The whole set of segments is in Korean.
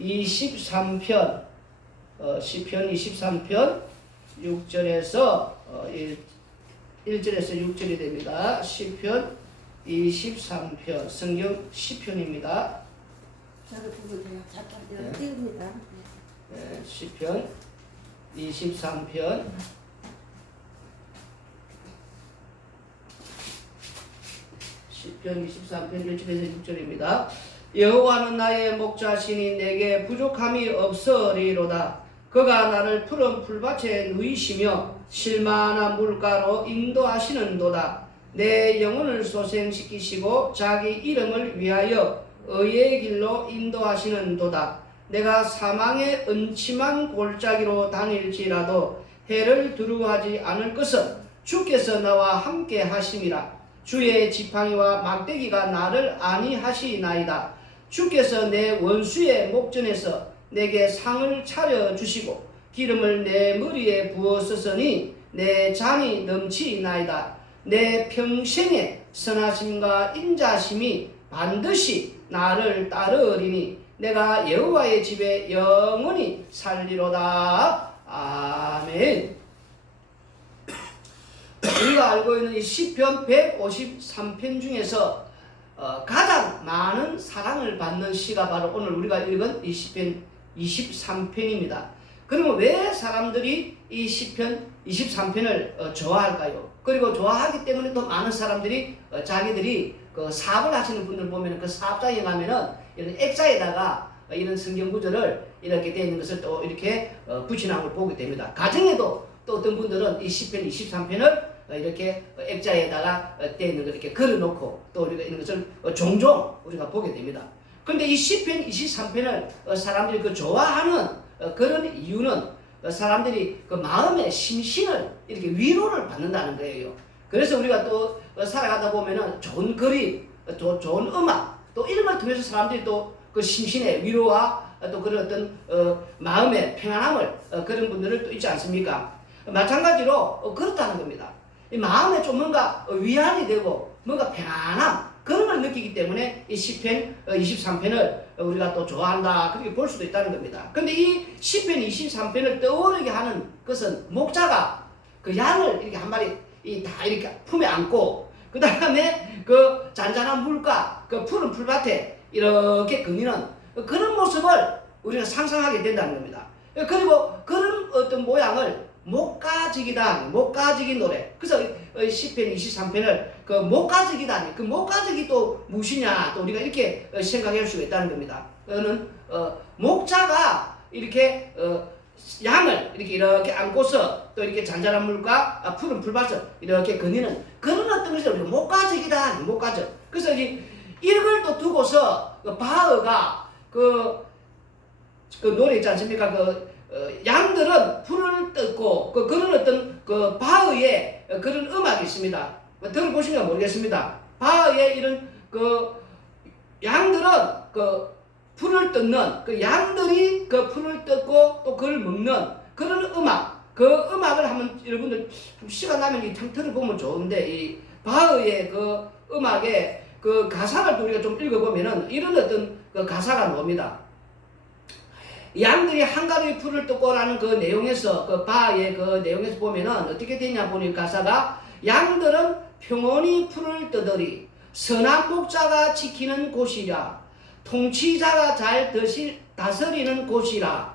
23편 시편 23편 6절에서 1절에서 6절이 됩니다. 시편 23편 성경 시편입니다. 저를 보면 돼요. 잠깐 띄웁니다. 네, 시편 23편 시편 23편 1절에서 6절입니다. 여호와는 나의 목자시니 내게 부족함이 없으리로다. 그가 나를 푸른 풀밭에 누이시며 실만한 물가로 인도하시는도다. 내 영혼을 소생시키시고 자기 이름을 위하여 의의 길로 인도하시는도다. 내가 사망의 음침한 골짜기로 다닐지라도 해를 두려워하지 않을 것은 주께서 나와 함께 하심이라. 주의 지팡이와 막대기가 나를 안위하시나이다. 주께서 내 원수의 목전에서 내게 상을 차려주시고 기름을 내 머리에 부었으니 내 잔이 넘치나이다. 내 평생의 선하심과 인자심이 반드시 나를 따르리니 내가 여호와의 집에 영원히 살리로다. 아멘. 우리가 알고 있는 이 시편 153편 중에서 가장 많은 사랑을 받는 시가 바로 오늘 우리가 읽은 이 시편 23편입니다. 그러면 왜 사람들이 이 시편 23편을 좋아할까요? 그리고 좋아하기 때문에 또 많은 사람들이 자기들이 그 사업을 하시는 분들 보면 그 사업장에 가면은 이런 액자에다가 이런 성경 구절을 이렇게 되어 있는 것을 또 이렇게 붙여놓은 걸 보게 됩니다. 가정에도 또 어떤 분들은 이 시편 23편을 이렇게 액자에다가 되어 있는 걸 이렇게 걸어놓고 또 우리가 있는 것을 종종 우리가 보게 됩니다. 그런데 이 시편 23편을 사람들이 그 좋아하는 그런 이유는 사람들이 그 마음의 심신을 이렇게 위로를 받는다는 거예요. 그래서 우리가 또 살아가다 보면은 좋은 그림, 또 좋은 음악, 또 이런 걸 통해서 사람들이 또 그 심신의 위로와 또 그런 어떤 마음의 평안함을 그런 분들을 또 있지 않습니까? 마찬가지로 그렇다는 겁니다. 이 마음에 좀 뭔가 위안이 되고 뭔가 편안함 그런 걸 느끼기 때문에 이 시편 23편을 우리가 또 좋아한다 그렇게 볼 수도 있다는 겁니다. 근데 이 시편 23편을 떠오르게 하는 것은 목자가 그 양을 이렇게 한 마리 다 이렇게 품에 안고 그 다음에 그 잔잔한 물가 그 푸른 풀밭에 이렇게 거니는 그런 모습을 우리가 상상하게 된다는 겁니다. 그리고 그런 어떤 모양을 목가적이다, 목가적인 노래. 그래서 시편 23편을 그 목가적이다, 그 목가적이 또 무엇이냐, 또 우리가 이렇게 생각할 수가 있다는 겁니다. 그는 목자가 이렇게 양을 이렇게 안고서 또 이렇게 잔잔한 물과 푸른 풀밭을 이렇게 거니는 그런 어떤 것이 우리가 목가적이다, 목가적. 그래서 이걸 또 두고서 바흐가 그 노래 있지 않습니까? 양들은 풀을 뜯고 그런 어떤 그 바흐의 그런 음악이 있습니다. 들어보시면 모르겠습니다. 바흐의 이런 그 양들은 그 풀을 뜯는 그 양들이 그 풀을 뜯고 또 그걸 먹는 그런 음악. 그 음악을 한번 여러분들 시간 나면 참 들어보면 좋은데 이 바흐의 그 음악의 그 가사를 또 우리가 좀 읽어보면은 이런 어떤 그 가사가 나옵니다. 양들이 한가로이 풀을 뜯고라는 그 내용에서 그 바의 그 내용에서 보면은 어떻게 되냐 보니 가사가 양들은 평온히 풀을 뜯으리 선한 목자가 지키는 곳이라 통치자가 잘 다스리는 곳이라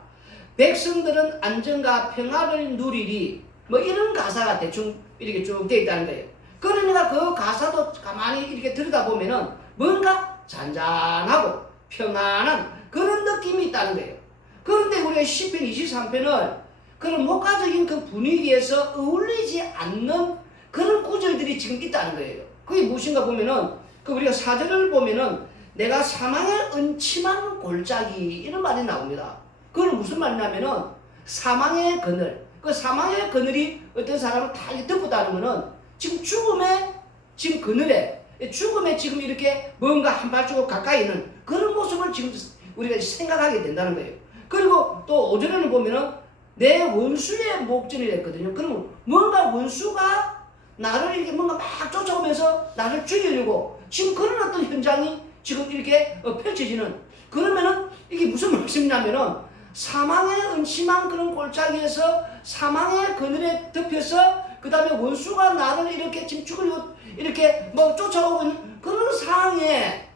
백성들은 안정과 평화를 누리리 뭐 이런 가사가 대충 이렇게 쭉 되어 있다는 거예요. 그러니까 그 가사도 가만히 이렇게 들여다보면은 뭔가 잔잔하고 평안한 그런 느낌이 있다는 거예요. 그런데 우리가 시편 23편을 그런 목가적인 그 분위기에서 어울리지 않는 그런 구절들이 지금 있다는 거예요. 그게 무엇인가 보면은 그 우리가 사절을 보면은 내가 사망의 음침한 골짜기 이런 말이 나옵니다. 그건 무슨 말이냐면은 사망의 그늘. 그 사망의 그늘이 어떤 사람을 다 덮고 다니면은 지금 죽음의 지금 그늘에 죽음에 지금 이렇게 뭔가 한 발자국 가까이 있는 그런 모습을 지금 우리가 생각하게 된다는 거예요. 그리고 또 5절에는 보면은 내 원수의 목전이 됐거든요. 그러면 뭔가 원수가 나를 이렇게 뭔가 막 쫓아오면서 나를 죽이려고 지금 그런 어떤 현장이 지금 이렇게 펼쳐지는 그러면은 이게 무슨 심냐면은 사망의 음침한 그런 골짜기에서 사망의 그늘에 덮여서 그 다음에 원수가 나를 이렇게 지금 죽으려고 이렇게 뭐 쫓아오고 있는 그런 상황에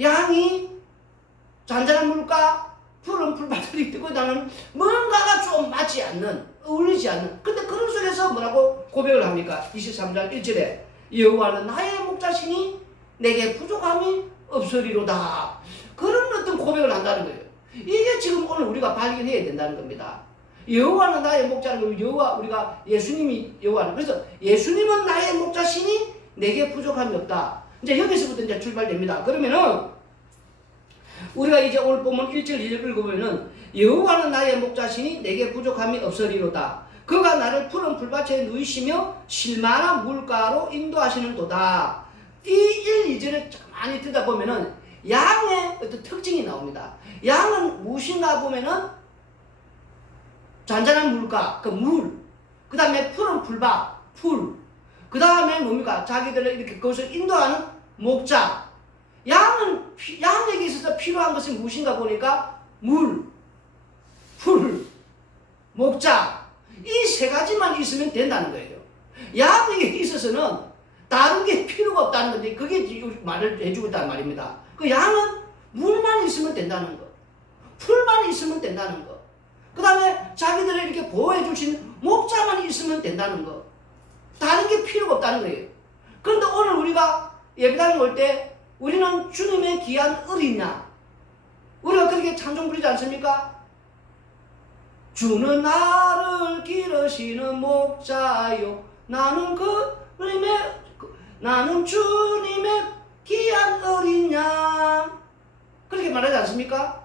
양이 잔잔한 물가 푸른 풀밭을 뜨고 있다는 뭔가가 좀 맞지 않는 어울리지 않는 근데 그런 속에서 뭐라고 고백을 합니까? 23장 1절에 여호와는 나의 목자시니 내게 부족함이 없으리로다. 그런 어떤 고백을 한다는 거예요. 이게 지금 오늘 우리가 발견해야 된다는 겁니다. 여호와는 나의 목자는 거예요. 여호와 우리가 예수님이 여호와는 그래서 예수님은 나의 목자시니 내게 부족함이 없다. 이제 여기서부터 이제 출발됩니다. 그러면은 우리가 이제 오늘 본문 1절 2절 읽어보면은 여호와는 나의 목자시니 내게 부족함이 없으리로다. 그가 나를 푸른 풀밭에 누이시며 실만한 물가로 인도하시는도다. 이 1, 2절을 많이 듣다 보면은 양의 어떤 특징이 나옵니다. 양은 무엇인가 보면은 잔잔한 물가, 그 물, 그 다음에 푸른 풀밭, 풀, 그 다음에 뭡니까? 자기들을 이렇게 그것을 인도하는 목자. 양에게 있어서 필요한 것이 무엇인가 보니까 물, 풀, 목자. 이 세 가지만 있으면 된다는 거예요. 양에게 있어서는 다른 게 필요가 없다는 건데 그게 말을 해주고 있다는 말입니다. 그 양은 물만 있으면 된다는 거. 풀만 있으면 된다는 거. 그 다음에 자기들을 이렇게 보호해 주시는 목자만 있으면 된다는 거. 다른 게 필요가 없다는 거예요. 그런데 오늘 우리가 예배당에 올 때 우리는 주님의 귀한 어린 양. 우리가 그렇게 찬송 부리지 않습니까? 주는 나를 기르시는 목자요. 나는 주님의 귀한 어린 양. 그렇게 말하지 않습니까?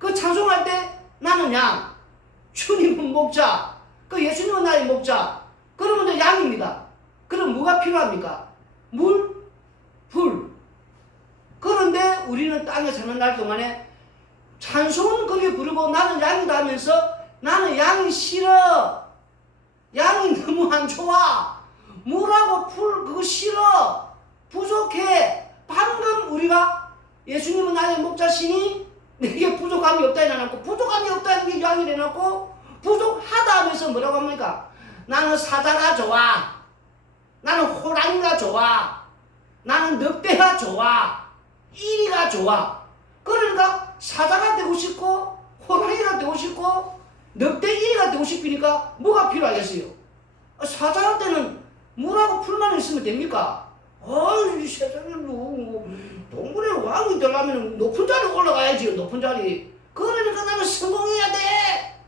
그 찬송할 때 나는 양, 주님은 목자, 그 예수님은 나의 목자. 그러면 이제 양입니다. 그럼 뭐가 필요합니까? 물, 불. 그런데 우리는 땅에 사는 날 동안에 찬송은 그렇게 부르고 나는 양이다 하면서 나는 양이 싫어. 양이 너무 안 좋아. 물하고 풀 그거 싫어. 부족해. 방금 우리가 예수님은 나의 목자시니 내게 부족함이 없다 해놓고 부족함이 없다는 게 양이 해놓고 부족하다 하면서 뭐라고 합니까? 나는 사자가 좋아. 나는 호랑이가 좋아. 나는 늑대가 좋아. 이리가 좋아. 그러니까 사자가 되고 싶고 호랑이가 되고 싶고 늑대 이리가 되고 싶으니까 뭐가 필요하겠어요? 사자한테는 물하고 풀만 있으면 됩니까? 이 세상에 동물의 왕이 되려면 높은 자리 올라가야지. 높은 자리. 그러니까 나는 성공해야 돼.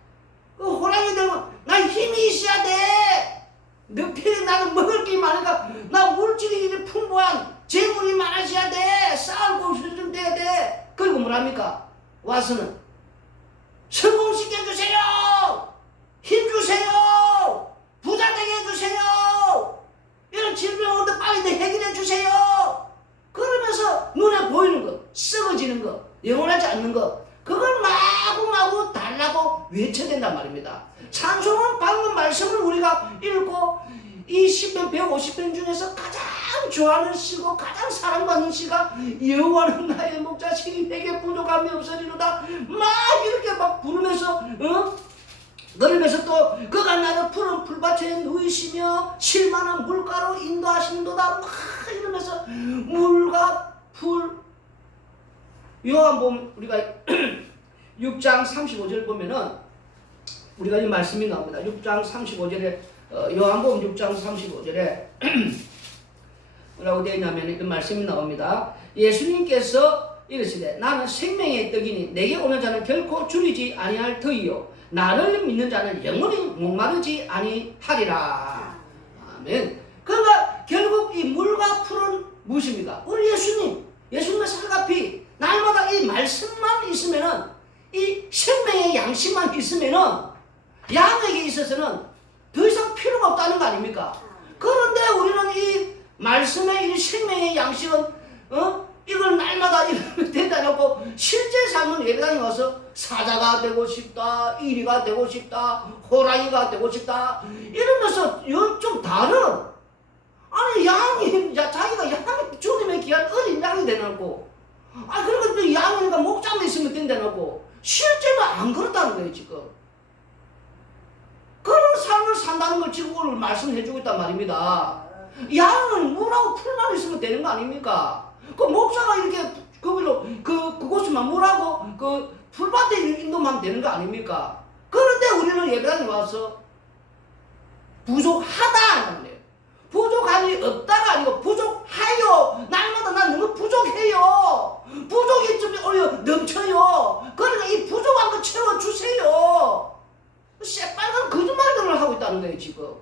그 호랑이 되면 난 힘이 있어야 돼. 늑대 나는 먹을 게 많으니까 나 물질이 풍부한 재물이 많아져야 돼. 쌓을 곳이 좀 돼야 돼. 그리고 뭐랍니까? 와서는 성공시켜주세요. 힘주세요. 부자 되게 해주세요. 이런 질병도 빨리 해결해주세요. 그러면서 눈에 보이는 거, 썩어지는 거, 영원하지 않는 거, 그걸 마구마구 달라고 외쳐야 된단 말입니다. 찬송은 방금 말씀을 우리가 읽고 이 10편 150편 중에서 가장 좋아하는 시고 가장 사랑받는 시가 여호와는 나의 목자시니 내게 부족함이 없으리로다. 막 이렇게 막 부르면서 그러면서 또 그가 나를 푸른 풀밭에 누이시며 실만한 물가로 인도하시는도다. 막 이러면서 물과 풀. 요한복음 우리가 6장 35절 보면은 우리가 이 말씀이 나옵니다. 6장 35절에 요한복음 6장 35절에 뭐라고 되어 있냐면 이 말씀이 나옵니다. 예수님께서 이르시되 나는 생명의 떡이니 내게 오는 자는 결코 줄이지 아니할 터이요 나를 믿는 자는 영원히 목마르지 아니하리라. 아멘. 그러니까 결국 이 물과 풀은 무엇입니까? 우리 예수님의 살과 피 날마다 이 말씀만 있으면은 이 생명의 양식만 있으면은 양에게 있어서는 더 이상 필요가 없다는 거 아닙니까? 그런데 우리는 이 말씀의 이 생명의 양식은 이걸 날마다 이러면 된다 놓고 실제 삶은 예배당에 와서 사자가 되고 싶다, 이리가 되고 싶다, 호랑이가 되고 싶다 이러면서 좀 다른 아니 자기가 양이 주님의 귀한 어린 양이 되놓고 그러니까 또 양이니까 목자만 있으면 된다고. 실제로 안 그렇다는 거예요, 지금. 그런 삶을 산다는 걸 지금 오늘 말씀해주고 있단 말입니다. 양은 물하고 풀만 있으면 되는 거 아닙니까? 그 목사가 이렇게 거기로 그곳에만 물하고 그 풀밭에 인도하면 되는 거 아닙니까? 그런데 우리는 예배당에 와서 부족하다. 부족함이 없다가 아니고 부족하요. 날마다 난 너무 부족해요. 부족이 좀 넘쳐요. 그러니까 이 부족한 거 채워주세요. 새빨간 거짓말들을 하고 있다는 거예요, 지금.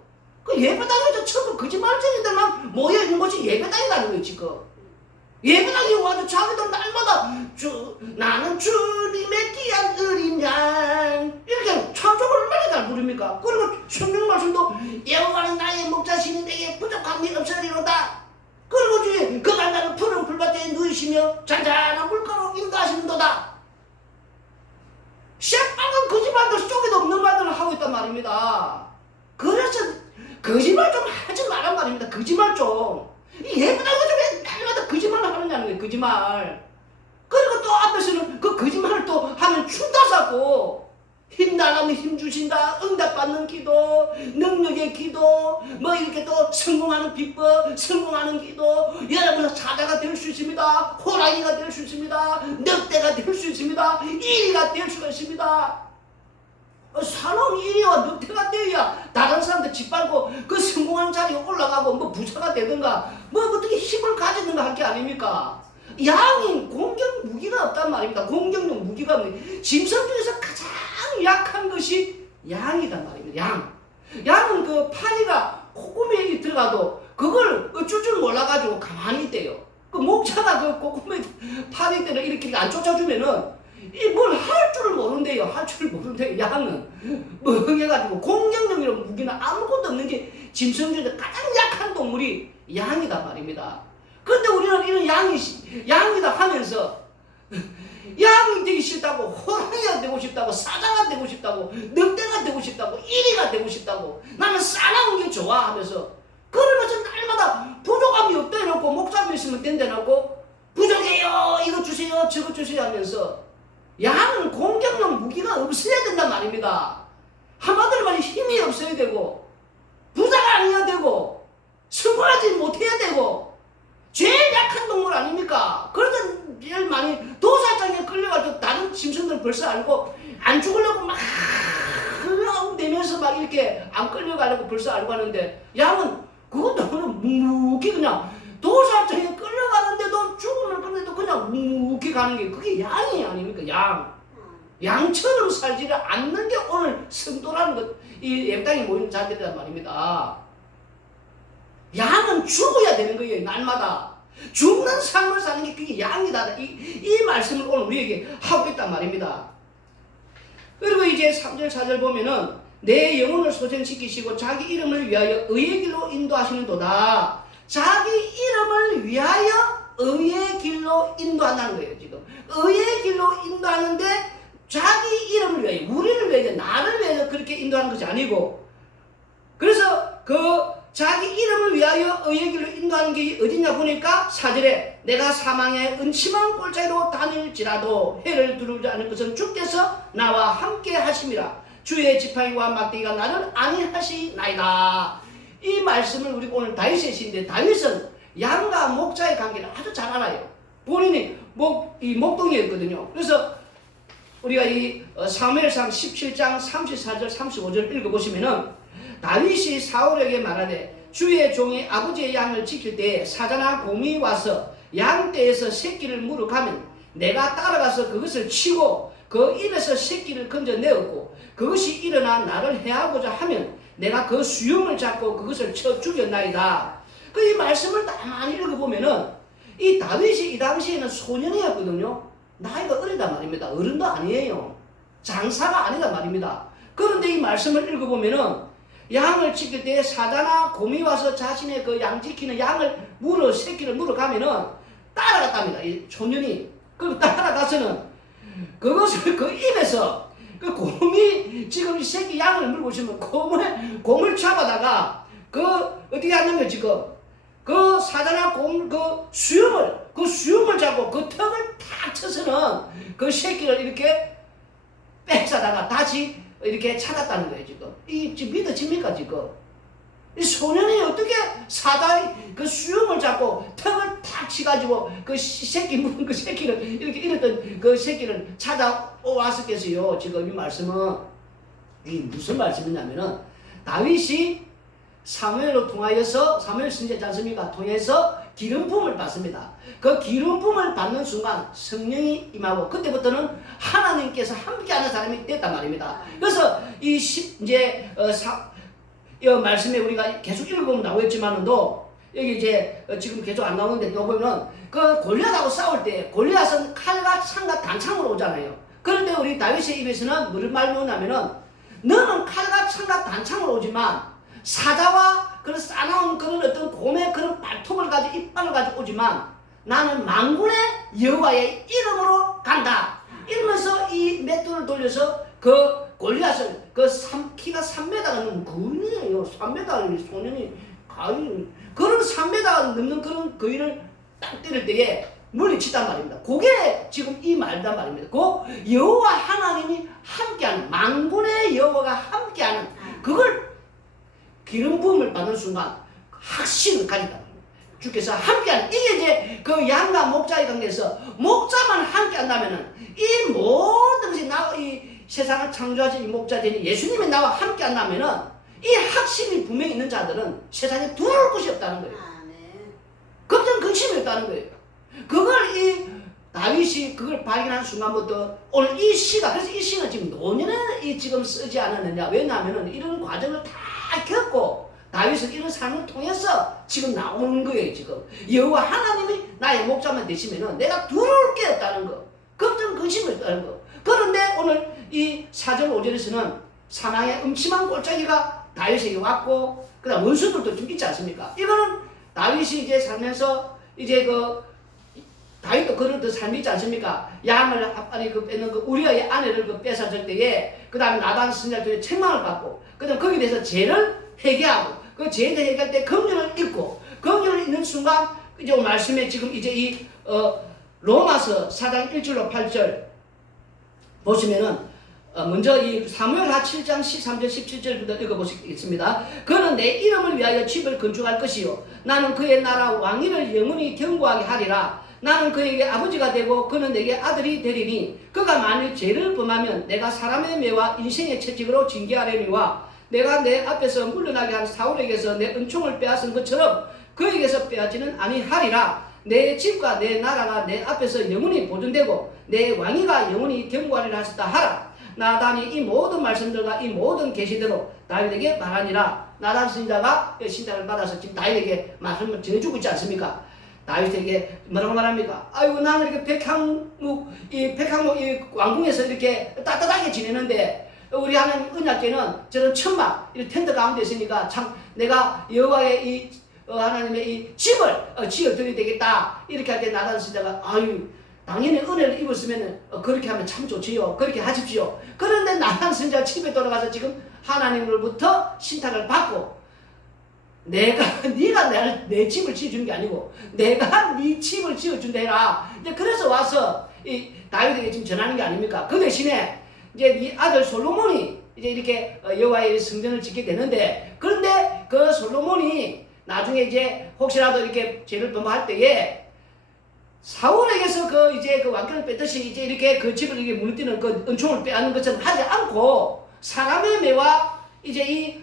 그 예배당에서 전부 거짓말쟁이들만 모여있는 곳이 예배당이라는 거예요, 지금. 예배당에 와서 자기들 날마다 나는 주님의 귀한 어린 양 이렇게 찬송을 얼마나 잘 부릅니까? 그리고 성경 말씀도 여호와는 나의 목자시니 내게 부족함이 없으리로다. 그리고 주님 그가 나를 푸른 풀밭에 누이시며 잔잔한 물가로 인도하시는도다. 새빨간 거짓말도 속에도 없는 말들을 하고 있단 말입니다. 그래서 거짓말 좀 하지 말란 말입니다. 거짓말 좀. 이 예배당에서 왜 날마다 거짓말을 하느냐는 거예요. 거짓말. 그리고 또 앞에서는 그 거짓말을 또 하면 춘다사고 힘나가면 힘 주신다. 응답받는 기도, 능력의 기도, 뭐 이렇게 또 성공하는 비법, 성공하는 기도. 여러분은 사자가 될 수 있습니다. 호랑이가 될 수 있습니다. 늑대가 될 수 있습니다. 이리가 될 수가 있습니다. 사람 이리와 늑대가 되어야 다른 사람들 짓밟고 그 성공하는 자리에 올라가고 뭐 부자가 되든가 뭐 어떻게 힘을 가지든가 할 게 아닙니까? 양이 공격 무기가 없단 말입니다. 공격용 무기가 없는 짐승 중에서 가장 약한 것이 양이란 말입니다. 양은 그 파리가 콧구멍에 들어가도 그걸 어쩔 줄 몰라가지고 가만히 있대요. 그 목자가 그 콧구멍에 파리 때는 이렇게 안 쫓아주면은 이 뭘 할 줄을 모른대요. 할 줄을 모른대요. 양은 멍해가지고 공격력이라는 무기는 아무것도 없는 게 짐승 중에 가장 약한 동물이 양이다 말입니다. 그런데 우리는 이런 양이다 하면서 양이 되기 싫다고, 호랑이가 되고 싶다고, 사자가 되고 싶다고, 늑대가 되고 싶다고, 이리가 되고 싶다고, 나는 싸나운 게 좋아 하면서 그러면서 날마다 부족함이 없다 해놓고 목자만 있으면 된다 해놓고 부족해요 이거 주세요 저거 주세요 하면서 양은 공격력 무기가 없어야 된단 말입니다. 한마디로 말해 힘이 없어야 되고 부자가 아니어야 되고 성공하지 못해야 되고 제일 약한 동물 아닙니까? 그러다 제일 많이 도살장에 끌려가지고 다른 짐승들은 벌써 알고 안 죽으려고 막 내면서 막 이렇게 안 끌려가려고 벌써 알고 하는데 양은 그것도 그냥 묵묵히 그냥 도살장에 끌려가는데도 죽음을 끌는데도 그냥 묵묵히 가는 게 그게 양이 아닙니까? 양처럼 살지를 않는 게 오늘 성도라는 것, 이 예배당에 모이는 자들이란 말입니다. 양은 죽어야 되는 거예요. 날마다 죽는 삶을 사는 게 그게 양이다. 이 말씀을 오늘 우리에게 하고 있단 말입니다. 그리고 이제 3절 4절 보면은 내 영혼을 소생시키시고 자기 이름을 위하여 의의 길로 인도하시는도다. 자기 이름을 위하여 의의 길로 인도한다는 거예요. 지금 의의 길로 인도하는데 자기 이름을 위하여, 우리를 위하여, 나를 위하여 그렇게 인도하는 것이 아니고, 그래서 그 자기 이름을 위하여 의의 길로 인도하는 게 어디냐 보니까 4절에 내가 사망의 은침한 꼴자리로 다닐지라도 해를 두르지 않을 것은 주께서 나와 함께 하심이라. 주의 지팡이와 막대기가 나를 안위하시나이다. 이 말씀을 우리가 오늘 다윗의 시인데 다윗은 양과 목자의 관계를 아주 잘 알아요. 본인이 목동이었거든요. 그래서 우리가 이 사무엘상 17장 34절 35절 읽어보시면은 다윗이 사울에게 말하되 주의 종이 아버지의 양을 지킬 때에 사자나 곰이 와서 양떼에서 새끼를 물어가면 내가 따라가서 그것을 치고 그 입에서 새끼를 건져내었고 그것이 일어나 나를 해하고자 하면 내가 그 수염을 잡고 그것을 쳐 죽였나이다. 그 이 말씀을 다 많이 읽어보면은 이 다윗이 이 당시에는 소년이었거든요. 나이가 어리단 말입니다. 어른도 아니에요. 장사가 아니다 말입니다. 그런데 이 말씀을 읽어보면은 양을 지킬 때 사자나 곰이 와서 자신의 그 양 지키는 양을 새끼를 물어가면은 따라갔답니다. 이 소년이. 그 따라가서는 그것을 그 입에서 그 곰이 지금 이 새끼 양을 물고 있으면 곰을 잡아다가 그 어떻게 하냐면 지금 그 사자나 곰 그 수염을 잡고 그 턱을 탁 딱 쳐서는 그 새끼를 이렇게 뺏어다가 다시 이렇게 찾았다는 거예요. 지금 이 지금 믿어집니까? 지금 이 소년이 어떻게 사다리 그 수염을 잡고 턱을 탁 치가지고 그 새끼 묻은 그 새끼를 이렇게 이랬던 그 새끼를 찾아왔었겠어요. 지금 이 말씀은 이 무슨 말씀이냐면은 다윗이 사무엘로 통하여서 사무엘 선지자 않습니까? 통해서 기름 부음을 받습니다. 그 기름 부음을 받는 순간 성령이 임하고 그때부터는 하나님께서 함께하는 사람이 됐단 말입니다. 그래서 이 이 말씀에 우리가 계속 읽어보면 나오겠지만도 여기 이제 지금 계속 안 나오는데 또 보면은 그 골리앗하고 싸울 때 골리앗은 칼과 창과 단창으로 오잖아요. 그런데 우리 다윗의 입에서는 무슨 말이 오냐면은 너는 칼과 창과 단창으로 오지만 사자와 그런 싸나운 그런 어떤 곰의 그런 발톱을 가지고 이빨을 가지고 오지만 나는 만군의 여호와의 이름으로 간다. 이러면서 이 맷돌을 돌려서 그 골리앗을 키가 3m가 넘는 거인이에요. 3m 소년이 가인 그런 3m 넘는 그런 거인을 딱 때릴 때에 물리치단 말입니다. 그게 지금 이 말단 말입니다. 그 여호와 하나님이 함께하는 만군의 여호와가 함께하는 그걸 기름 부음을 받는 순간 확신을 가진다. 주께서 함께하는 이게 이제 그 양과 목자의 관계에서 목자만 함께한다면은 이 모든 것이 이 세상을 창조하신 이 목자되니 예수님이 나와 함께한다면은 이 확신이 분명히 있는 자들은 세상에 두려울 것이 없다는 거예요. 걱정 근심이 없다는 거예요. 그걸 이 다윗이 그걸 발견한 순간부터 오늘 이 시가 그래서 이 시는 지금 노년에 지금 쓰지 않았느냐 왜냐하면은 이런 과정을 다 겪고 다윗은 이런 삶을 통해서 지금 나오는 거예요. 지금 여호와 하나님이 나의 목자만 되시면은 내가 두려울 게 없다는 거, 걱정 근심이 없다는 거. 그런데 오늘 이 4절 5절에서는 사망의 음침한 골짜기가 다윗에게 왔고 그다음 원수들도 좀 있지 않습니까? 이거는 다윗이 이제 살면서 이제 다윗도 그런 삶이 있지 않습니까? 양을 뺏는 우리아의 아내를 뺏어줄 때에 그 다음에 나단 선지자들의 책망을 받고 그 다음에 거기에 대해서 죄를 회개하고 그 죄를 회개할 때 긍휼을 입고 긍휼을 입는 순간 이제 오늘 말씀에 지금 이제 이 로마서 4장 1절로 8절 보시면은 먼저 이 사무엘하 7장 13절 17절부터 읽어보시겠습니다. 그는 내 이름을 위하여 집을 건축할 것이요 나는 그의 나라 왕위를 영원히 견고하게 하리라. 나는 그에게 아버지가 되고 그는 내게 아들이 되리니 그가 만일 죄를 범하면 내가 사람의 매와 인생의 채찍으로 징계하려니와 내가 내 앞에서 물러나게 한 사울에게서 내 은총을 빼앗은 것처럼 그에게서 빼앗지는 아니하리라. 내 집과 내 나라가 내 앞에서 영원히 보존되고 내 왕위가 영원히 견고하리라 하셨다 하라. 나단이 이 모든 말씀들과 이 모든 계시대로 다윗에게 말하니라. 나단 선지자가 신장을 받아서 지금 다윗에게 말씀을 전해주고 있지 않습니까? 다윗에게 뭐라고 말합니까? 아이고 나는 이렇게 백향목 이 왕궁에서 이렇게 따뜻하게 지내는데 우리 하나님 언약궤는 저런 천막 이 텐트 가운데 있으니까 참 내가 여호와의 이 하나님의 이 집을 지어드려야 되겠다. 이렇게 할 때 나단 선지자가 아유 당연히 은혜를 입었으면 그렇게 하면 참 좋지요. 그렇게 하십시오. 그런데 나단 선지자 집에 돌아가서 지금 하나님으로부터 신탁을 받고 네가 내 집을 지어주는 게 아니고 내가 네 집을 지어준다 해라. 이제 그래서 와서 이 다윗에게 지금 전하는 게 아닙니까? 그 대신에 이제 네 아들 솔로몬이 이제 이렇게 여호와의 성전을 짓게 되는데 그런데 그 솔로몬이 나중에 이제 혹시라도 이렇게 죄를 범할 때에 사울에게서 이제 왕권을 뺐듯이 이제 이렇게 그 집을 이렇게 무너뜨리는 그 은총을 빼앗는 것처럼 하지 않고 사람의 매와 이제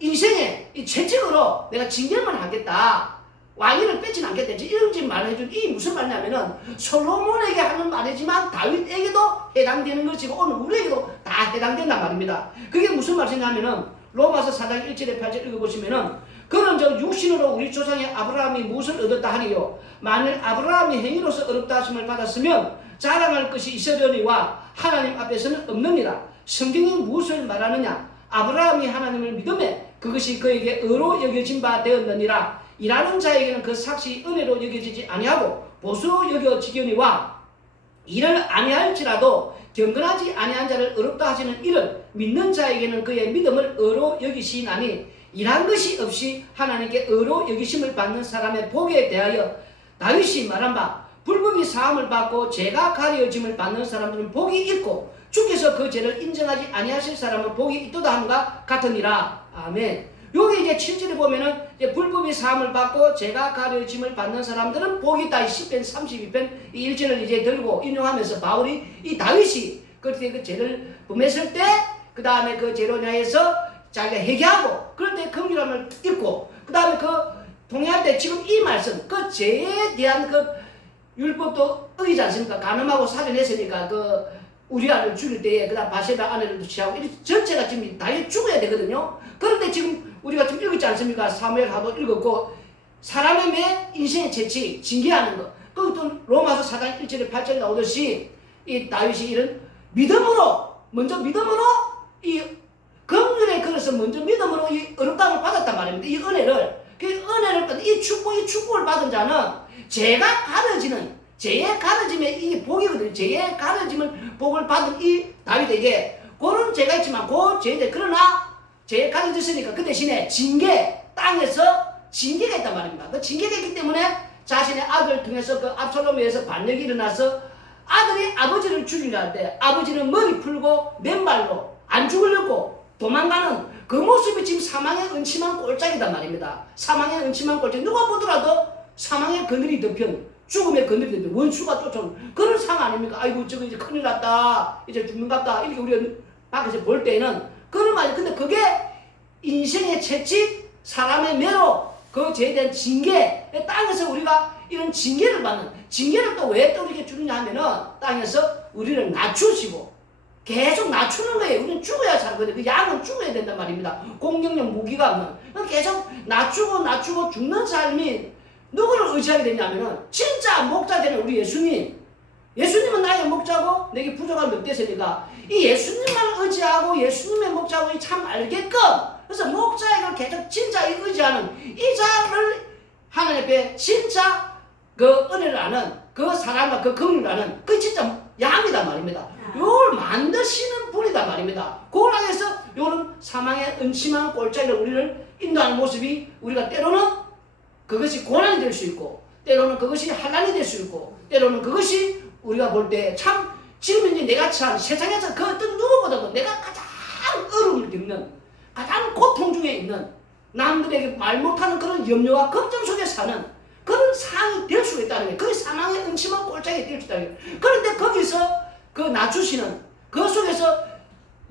인생의 이 채찍으로 내가 징계만 하겠다. 왕위를 뺏지는 않겠다. 이런 집 말해준 이 무슨 말이냐면은 솔로몬에게 하는 말이지만 다윗에게도 해당되는 것이고 오늘 우리에게도 다 해당된단 말입니다. 그게 무슨 말이냐면은 로마서 4장 1절에 8절 읽어보시면은 그는 저 육신으로 우리 조상의 아브라함이 무엇을 얻었다 하리요. 만일 아브라함이 행위로서 어렵다 하심을 받았으면 자랑할 것이 있으려니와 하나님 앞에서는 없느니라. 성경이 무엇을 말하느냐. 아브라함이 하나님을 믿음에 그것이 그에게 의로 여겨진 바 되었느니라. 일하는 자에게는 그 삭시 은혜로 여겨지지 아니하고 보수로 여겨지려니와 이를 아니할지라도 경건하지 아니한 자를 어렵다 하시는 이를 믿는 자에게는 그의 믿음을 의로 여기시나니 일한 것이 없이 하나님께 의로 여기심을 받는 사람의 복에 대하여 다윗이 말한 바 불법이 사함을 받고 죄가 가려짐을 받는 사람들은 복이 있고 주께서 그 죄를 인정하지 아니하실 사람은 복이 있도다 함과 같으니라. 아멘. 여기 이제 7절에 보면은 이제 불법이 사함을 받고 죄가 가려짐을 받는 사람들은 복이 있다. 10편 32편 이 1절을 이제 들고 인용하면서 바울이 이 다윗이 그때 그 죄를 범했을 때 그 다음에 그 죄로 인하여서 자기가 회개하고 그럴 때 긍휼함을 입고 그 다음에 그 동의할 때 지금 이 말씀 그 죄에 대한 그 율법도 어기지 않습니까? 간음하고 살인했으니까 그 우리아를 죽일 때에 그다음 바세바 아내를 취하고 이 전체가 지금 다 죽어야 되거든요. 그런데 지금 우리가 지금 읽었지 않습니까? 사무엘하도 읽었고 사람의 매 인생의 채취 징계하는 것. 거기 또 로마서 4장 1절에 8절에 나오듯이 이 다윗이 이런 믿음으로 먼저 믿음으로 이 긍휼의 그릇을 먼저 믿음으로 이 어렵다움을 받았단 말입니다. 이 은혜를 그 은혜를 받은 이 축복을 받은 자는 죄가 가려지는 죄의 가려짐의 이 복이거든요. 죄의 가려짐을 복을 받은 이 다윗에게 그런 죄가 있지만 그 죄인데 그러나 죄에 가려졌으니까 그 대신에 징계 땅에서 징계가 있단 말입니다. 그 징계가 있기 때문에 자신의 아들을 통해서 그 압살롬에 의해서 반역이 일어나서 아들이 아버지를 죽이려 할 때 아버지는 머리 풀고 맨발로 안 죽으려고 도망가는 그 모습이 지금 사망의 은침한 꼴짝이단 말입니다. 사망의 은침한 꼴짝. 누가 보더라도 사망의 그늘이 덮인 죽음의 그늘이 덮인 원수가 쫓아오는 그런 상황 아닙니까? 아이고 저거 이제 큰일 났다. 이제 죽는갑다. 이렇게 우리가 밖에서 볼 때는 그런 말이 근데 그게 인생의 채찍 사람의 매로 그 죄에 대한 징계 땅에서 우리가 이런 징계를 받는 징계를 또 왜 또 이렇게 주느냐 하면은 땅에서 우리를 낮추시고 계속 낮추는 거예요. 우리는 죽어야 살거든요. 그 양은 죽어야 된단 말입니다. 공격력 무기가 없는 계속 낮추고 죽는 삶이 누구를 의지하게 되냐면은 진짜 목자 되는 우리 예수님. 예수님은 나의 목자고 내게 부족함이 없겠습니까? 이 예수님만 의지하고 예수님의 목자고 참 알게끔 그래서 목자에게 계속 진짜 의지하는 이 자를 하나님 앞에 진짜 그 은혜를 아는 그 사랑과 그 긍휼을 아는 그 진짜 양이단 말입니다. 요걸 만드시는 분이단 말입니다. 그걸 안에서 요런 사망의 은침한 꼴짝이를 우리를 인도하는 모습이 우리가 때로는 그것이 고난이 될 수 있고 때로는 그것이 환난이 될 수 있고 때로는 그것이 우리가 볼 때 참 지금 이제 내가 참 세상에서 그 어떤 누구보다도 내가 가장 어려움을 겪는 가장 고통 중에 있는 남들에게 말 못하는 그런 염려와 걱정 속에 사는 그런 상황이 될 수가 있다는 거예요. 그게 사망의 은침한 꼴짝이 될 수 있다는 거예요. 그런데 거기서 그 낮추시는 그 속에서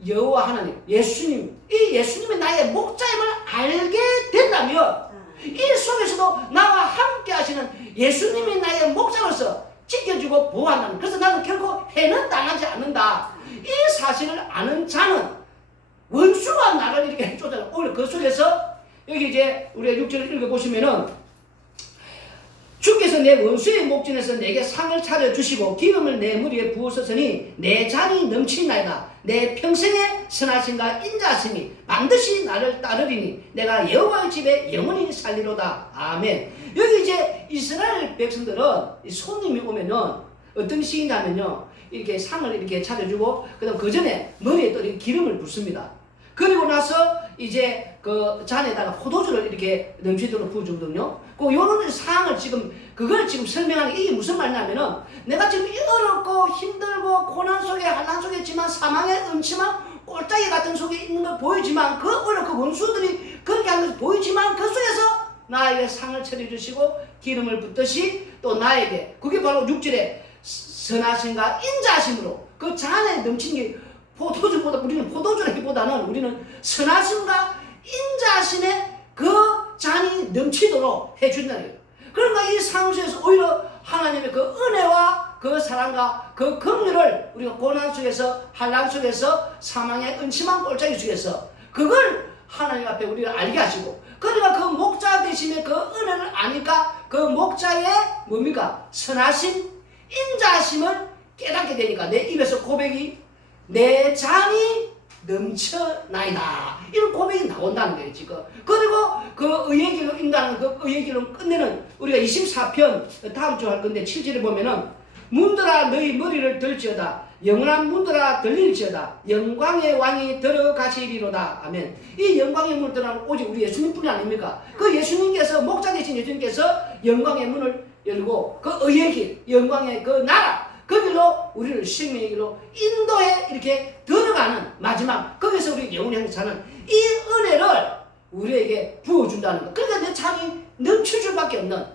여호와 하나님 예수님 이 예수님이 나의 목자임을 알게 된다면 이 속에서도 나와 함께 하시는 예수님이 나의 목자로서 지켜주고 보호한다는 그래서 나는 결코 해는 당하지 않는다. 이 사실을 아는 자는 원수가 나를 이렇게 쫓아가 오히려 그 속에서 여기 이제 우리가 6절을 읽어보시면은 주께서 내 원수의 목전에서 내게 상을 차려주시고 기름을 내 머리에 부으셨으니 내 잔이 넘치나이다. 내 평생의 선하심과 인자하심이 반드시 나를 따르리니 내가 여호와의 집에 영원히 살리로다. 아멘. 여기 이제 이스라엘 백성들은 손님이 오면은 어떤 식이냐면요 이렇게 상을 이렇게 차려주고 그다음 그 전에 머리에 또 이렇게 기름을 붓습니다. 그리고 나서 이제 그 잔에다가 포도주를 이렇게 넘치도록 부어주거든요. 그 요런 상황을 지금 그걸 지금 설명하는 게 이게 무슨 말이냐면은 내가 지금 어렵고 힘들고 고난 속에 환난 속에 있지만 사망의 음침한 꼴짝이 같은 속에 있는 걸 보이지만 그 오히려 그 원수들이 그렇게 하는 것이 보이지만 그 속에서 나에게 상을 차려주시고 기름을 붓듯이 또 나에게 그게 바로 6절에 선하심과 인자하심으로 그 잔에 넘치는 게 포도주보다 우리는 포도주라기보다는 우리는 선하심과 인자하심의 그 잔이 넘치도록 해준다는 거예요. 그러니까 이 상수에서 오히려 하나님의 그 은혜와 그 사랑과 그 긍휼을 우리가 고난 속에서 환난 속에서 사망의 은침한 꼴짝이 속에서 그걸 하나님 앞에 우리가 알게 하시고 그러니까 그 목자 되심의 그 은혜를 아니까 그 목자의 뭡니까? 선하심, 인자하심을 깨닫게 되니까 내 입에서 고백이 내 잔이 넘쳐나이다. 이런 고백이 나온다는 거예요, 지금. 그리고 그 의의 길로 인다는 그 의의 길로 끝내는 우리가 24편 다음 주 할 건데 7절에 보면은 문들아 너희 머리를 들지어다. 영원한 문들아 들릴지어다. 영광의 왕이 들어가시리로다. 아멘. 이 영광의 문을 들어가는 오직 우리 예수님뿐이 아닙니까? 그 예수님께서 목자 되신 예수님께서 영광의 문을 열고 그 의의 길, 영광의 그 나라, 그 길로 우리를 생명의 길로 인도해 이렇게 들어가는 마지막, 거기서 우리 영원히 사는 이 은혜를 우리에게 부어준다는 것. 그러니까 내 창이 넘칠 수밖에 없는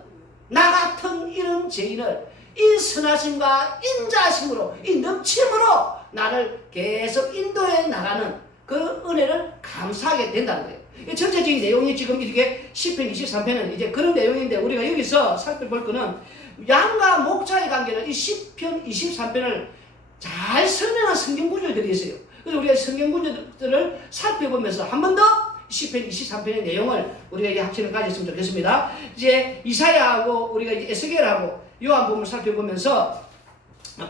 나 같은 이런 죄인을 이 선하심과 인자하심으로, 이 넘침으로 나를 계속 인도해 나가는 그 은혜를 감사하게 된다는 거예요. 이 전체적인 내용이 지금 이렇게 시편 23편은 이제 그런 내용인데, 우리가 여기서 살펴볼 거는 양과 목자의 관계는 이 시편 23편을 잘 설명한 성경 구절들이 있어요. 그래서 우리가 성경 구절들을 살펴보면서 한 번 더 시편 23편의 내용을 우리가 이제 확신을 가졌으면 좋겠습니다. 이제 이사야하고 우리가 이제 에스겔하고 요한복음을 살펴보면서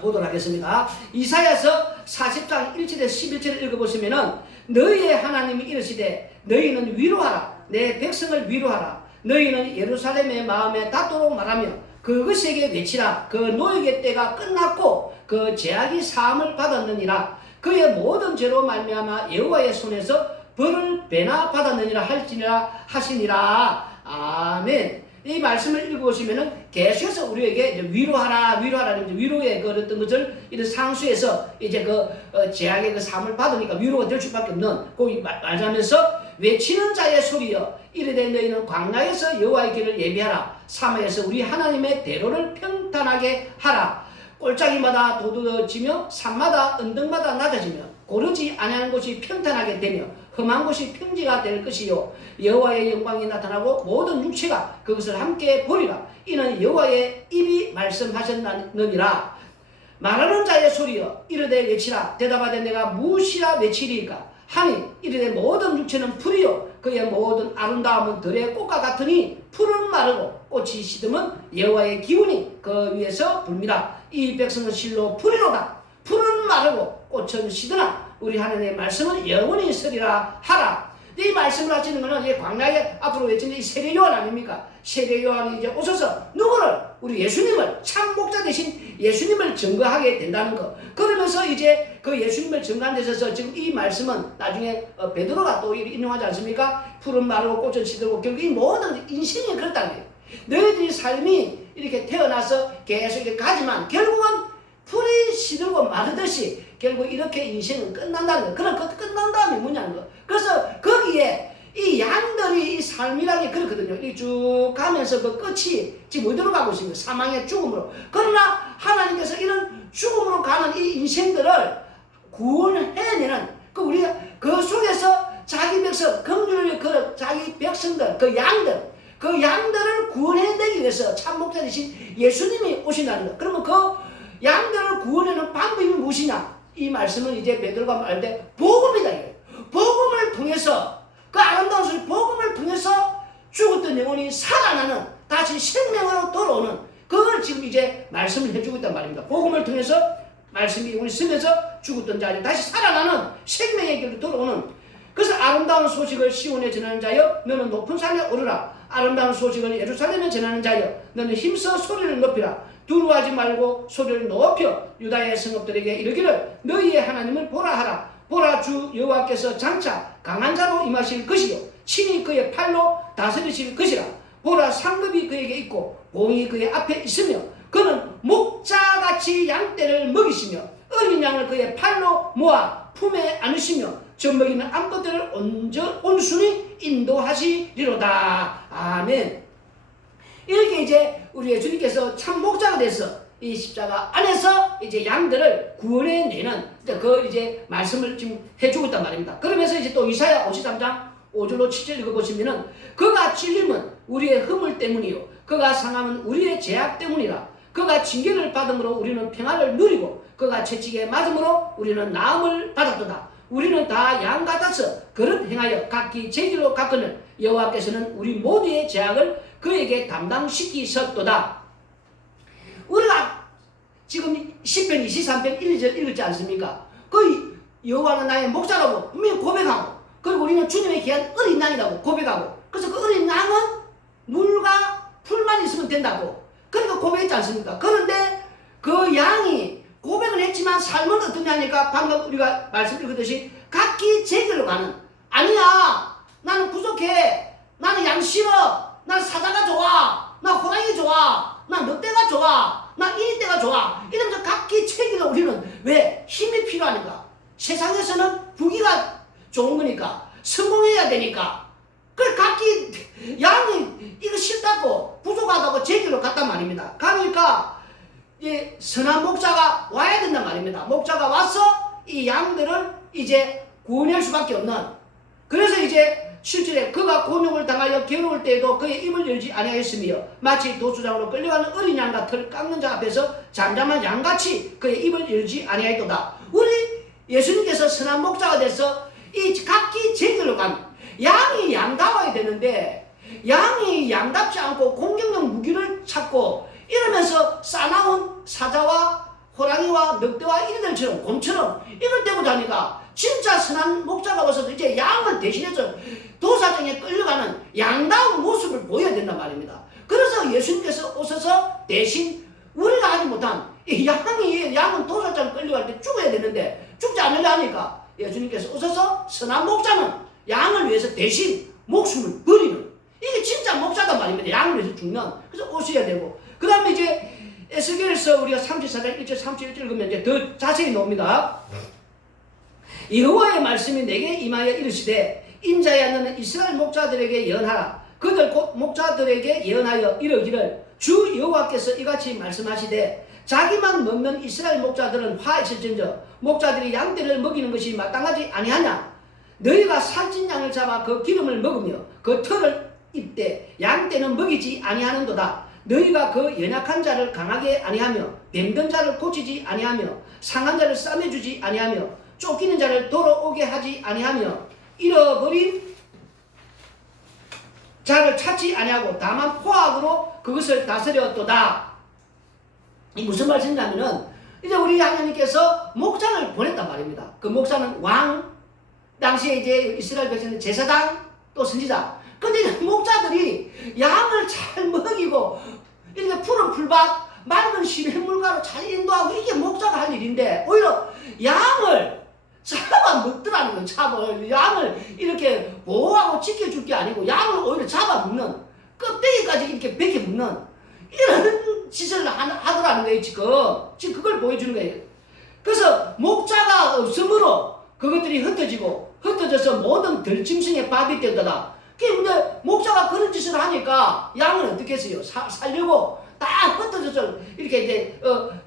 보도록 하겠습니다. 이사야서 40장 1절에서 11절을 읽어보시면은 너희의 하나님이 이르시되 너희는 위로하라, 내 백성을 위로하라. 너희는 예루살렘의 마음에 닿도록 말하며 그것에게 외치라. 그 노역의 때가 끝났고 그 죄악이 사함을 받았느니라. 그의 모든 죄로 말미암아 여호와의 손에서 벌을 배나 받았느니라 할지니라 하시니라. 아멘. 이 말씀을 읽어보시면은 계속해서 우리에게 이제 위로하라, 위로의 그 어떤 것을 이런 상수에서 이제 그 죄악의 그 사함을 받으니까 위로가 될 수밖에 없는, 거기 말하면서 외치는 자의 소리여 이르되 너희는 광야에서 여호와의 길을 예비하라. 사마에서 우리 하나님의 대로를 평탄하게 하라. 골짜기마다 도드어지며 산마다 언덕마다 낮아지며 고르지 아니하는 곳이 평탄하게 되며 험한 곳이 평지가 될 것이요 여호와의 영광이 나타나고 모든 육체가 그것을 함께 보리라. 이는 여호와의 입이 말씀하셨느니라. 말하는 자의 소리여 이르되 외치라. 대답하되 내가 무엇이라 외치리이까 하니 이르되 모든 육체는 풀이요 그의 모든 아름다움은 들의 꽃과 같으니 풀은 마르고 꽃이 시듬은 여호와의 기운이 그 위에서 불미라. 이 백성은 실로 풀이로다. 풀은 마르고 꽃은 시드나 우리 하나님의 말씀은 영원히 있으리라 하라. 이 말씀을 하시는 것은 이 광야에 앞으로 외치는 이 세례 요한 아닙니까? 세례 요한이 이제 오셔서 누구를? 우리 예수님을, 참 목자 되신 예수님을 증거하게 된다는 것. 그러면서 이제 그 예수님을 증거한 데 있어서 지금 이 말씀은 나중에 베드로가 또 인용하지 않습니까? 푸른 마르고 꽃은 시들고 결국 이 모든 인생이 그렇다는 거예요. 너희들이 삶이 이렇게 태어나서 계속 이렇게 가지만 결국은 풀이 시들고 마르듯이 결국 이렇게 인생은 끝난다는 거예요. 그럼 그 끝난 다음에 뭐냐는 거. 그래서 거기에 이 양들이 이 삶이라는 게 그렇거든요. 이 쭉 가면서 그 끝이 지금 어디로 가고 있습니다. 사망의 죽음으로. 그러나 하나님께서 이런 죽음으로 가는 이 인생들을 구원해내는 그 우리가 그 속에서 자기 백성, 긍휼히 그 자기 백성들, 그 양들을 구원해내기 위해서 참 목자 되신 예수님이 오신다는 거. 그러면 그 양들을 구원하는 방법이 무엇이냐? 이 말씀은 이제 베드로가 말할 때 복음이다. 복음을 통해서 그 아름다운 소리, 복음을 통해서 죽었던 영혼이 살아나는, 다시 생명으로 돌아오는, 그걸 지금 이제 말씀을 해주고 있단 말입니다. 복음을 통해서 말씀이 영혼이 쓰면서 죽었던 자들이 다시 살아나는 생명의 길로 돌아오는. 그래서 아름다운 소식을 시온에 전하는 자여 너는 높은 산에 오르라. 아름다운 소식을 예루살렘에 전하는 자여 너는 힘써 소리를 높이라. 두려워하지 말고 소리를 높여 유다의 성읍들에게 이르기를 너희의 하나님을 보라 하라. 보라, 주 여호와께서 장차 강한 자로 임하실 것이요 친히 그의 팔로 다스리실 것이라. 보라, 상급이 그에게 있고 공이 그의 앞에 있으며 그는 목자같이 양떼를 먹이시며 어린 양을 그의 팔로 모아 품에 안으시며 젖먹이는 암컷들을 온순히 인도하시리로다. 아멘. 이렇게 이제 우리 주님께서 참 목자가 돼서 이 십자가 안에서 이제 양들을 구원해내는 그 이제 말씀을 지금 해주고 있단 말입니다. 그러면서 이제 또 이사야 53장 5절로 7절 읽어보시면은 그가 찔림은 우리의 허물 때문이요 그가 상함은 우리의 죄악 때문이라. 그가 징계를 받음으로 우리는 평안을 누리고 그가 채찍에 맞음으로 우리는 나음을 받았도다. 우리는 다 양 같아서 그릇 행하여 각기 제 길로 갔거늘 여호와께서는 우리 모두의 죄악을 그에게 담당시키셨도다. 우리가 지금 시편 23편 1절 읽었지 않습니까? 그 여호와는 나의 목자라고 분명히 고백하고, 그리고 우리는 주님의 귀한 어린 양이라고 고백하고, 그래서 그 어린 양은 물과 풀만 있으면 된다고 그러니까 고백했지 않습니까? 그런데 그 양이 고백을 했지만 삶은 어떠냐니까 방금 우리가 말씀 읽었듯이 각기 제 길로 가는. 아니야, 나는 부족해, 나는 양 싫어, 난 사자가 좋아, 나 호랑이 좋아, 나 늑대가 좋아. 나 이리떼가 좋아. 이러면서 각기 체계를 우리는 왜? 힘이 필요하니까. 세상에서는 부귀가 좋은 거니까. 성공해야 되니까. 그래 각기 양이 이거 싫다고 부족하다고 제기로 갔단 말입니다. 가니까 선한 목자가 와야 된단 말입니다. 목자가 와서 이 양들을 이제 구원할 수밖에 없는. 그래서 이제 7절에 그가 곤욕을 당하여 괴로울 때에도 그의 입을 열지 아니하였으며 마치 도수장으로 끌려가는 어린 양과 털 깎는 자 앞에서 잠잠한 양같이 그의 입을 열지 아니하였도다. 우리 예수님께서 선한 목자가 돼서 이 각기 제대로 간 양이 양다워야 되는데 양이 양답지 않고 공격력 무기를 찾고 이러면서 싸나운 사자와 호랑이와 늑대와 이들처럼 곰처럼 이걸 대고 자니까 진짜 선한 목자가 와서 이제 양을 대신해서 도사장에 끌려가는 양다운 모습을 보여야 된단 말입니다. 그래서 예수님께서 오셔서 대신 우리가 하지 못한 이 양은 도사장 끌려갈 때 죽어야 되는데 죽지 않으려 하니까 예수님께서 오셔서 선한 목자는 양을 위해서 대신 목숨을 버리는 이게 진짜 목자단 말입니다. 양을 위해서 죽는. 그래서 오셔야 되고 그 다음에 이제 에스겔에서 우리가 34장 1절 31절 읽으면 이제 더 자세히 나옵니다. 여호와의 말씀이 내게 임하여 이르시되 인자야 너는 이스라엘 목자들에게 예언하라. 그들 곧 목자들에게 예언하여 이르기를 주 여호와께서 이같이 말씀하시되 자기만 먹는 이스라엘 목자들은 화 있을진저 목자들이 양떼를 먹이는 것이 마땅하지 아니하냐. 너희가 살찐 양을 잡아 그 기름을 먹으며 그 털을 입되 양떼는 먹이지 아니하는도다. 너희가 그 연약한 자를 강하게 아니하며 뱀든 자를 고치지 아니하며 상한 자를 싸매주지 아니하며 쫓기는 자를 돌아오게 하지 아니하며 잃어버린 자를 찾지 아니하고 다만 포악으로 그것을 다스렸도다. 이 무슨 말씀이냐면은 이제 우리 하나님께서 목자를 보냈단 말입니다. 그 목사는 왕, 당시에 이제 이스라엘 백성은 제사장 또 선지자. 근데 목자들이 양을 잘 먹이고 이렇게 푸른 풀밭 맑은 시냇물가로 잘 인도하고 이게 목자가 할 일인데 오히려 양을 잡아 먹더라는 거예요. 잡아 양을 이렇게 보호하고 지켜줄 게 아니고 양을 오히려 잡아 먹는 껍데기까지 이렇게 벗겨 먹는 이런 짓을 하더라는 거예요. 지금 그걸 보여주는 거예요. 그래서 목자가 없으므로 그것들이 흩어져서 모든 들짐승의 밥이 되더라. 근데 목자가 그런 짓을 하니까 양은 어떻게 했어요? 살려고 딱 흩어져서 이렇게 이제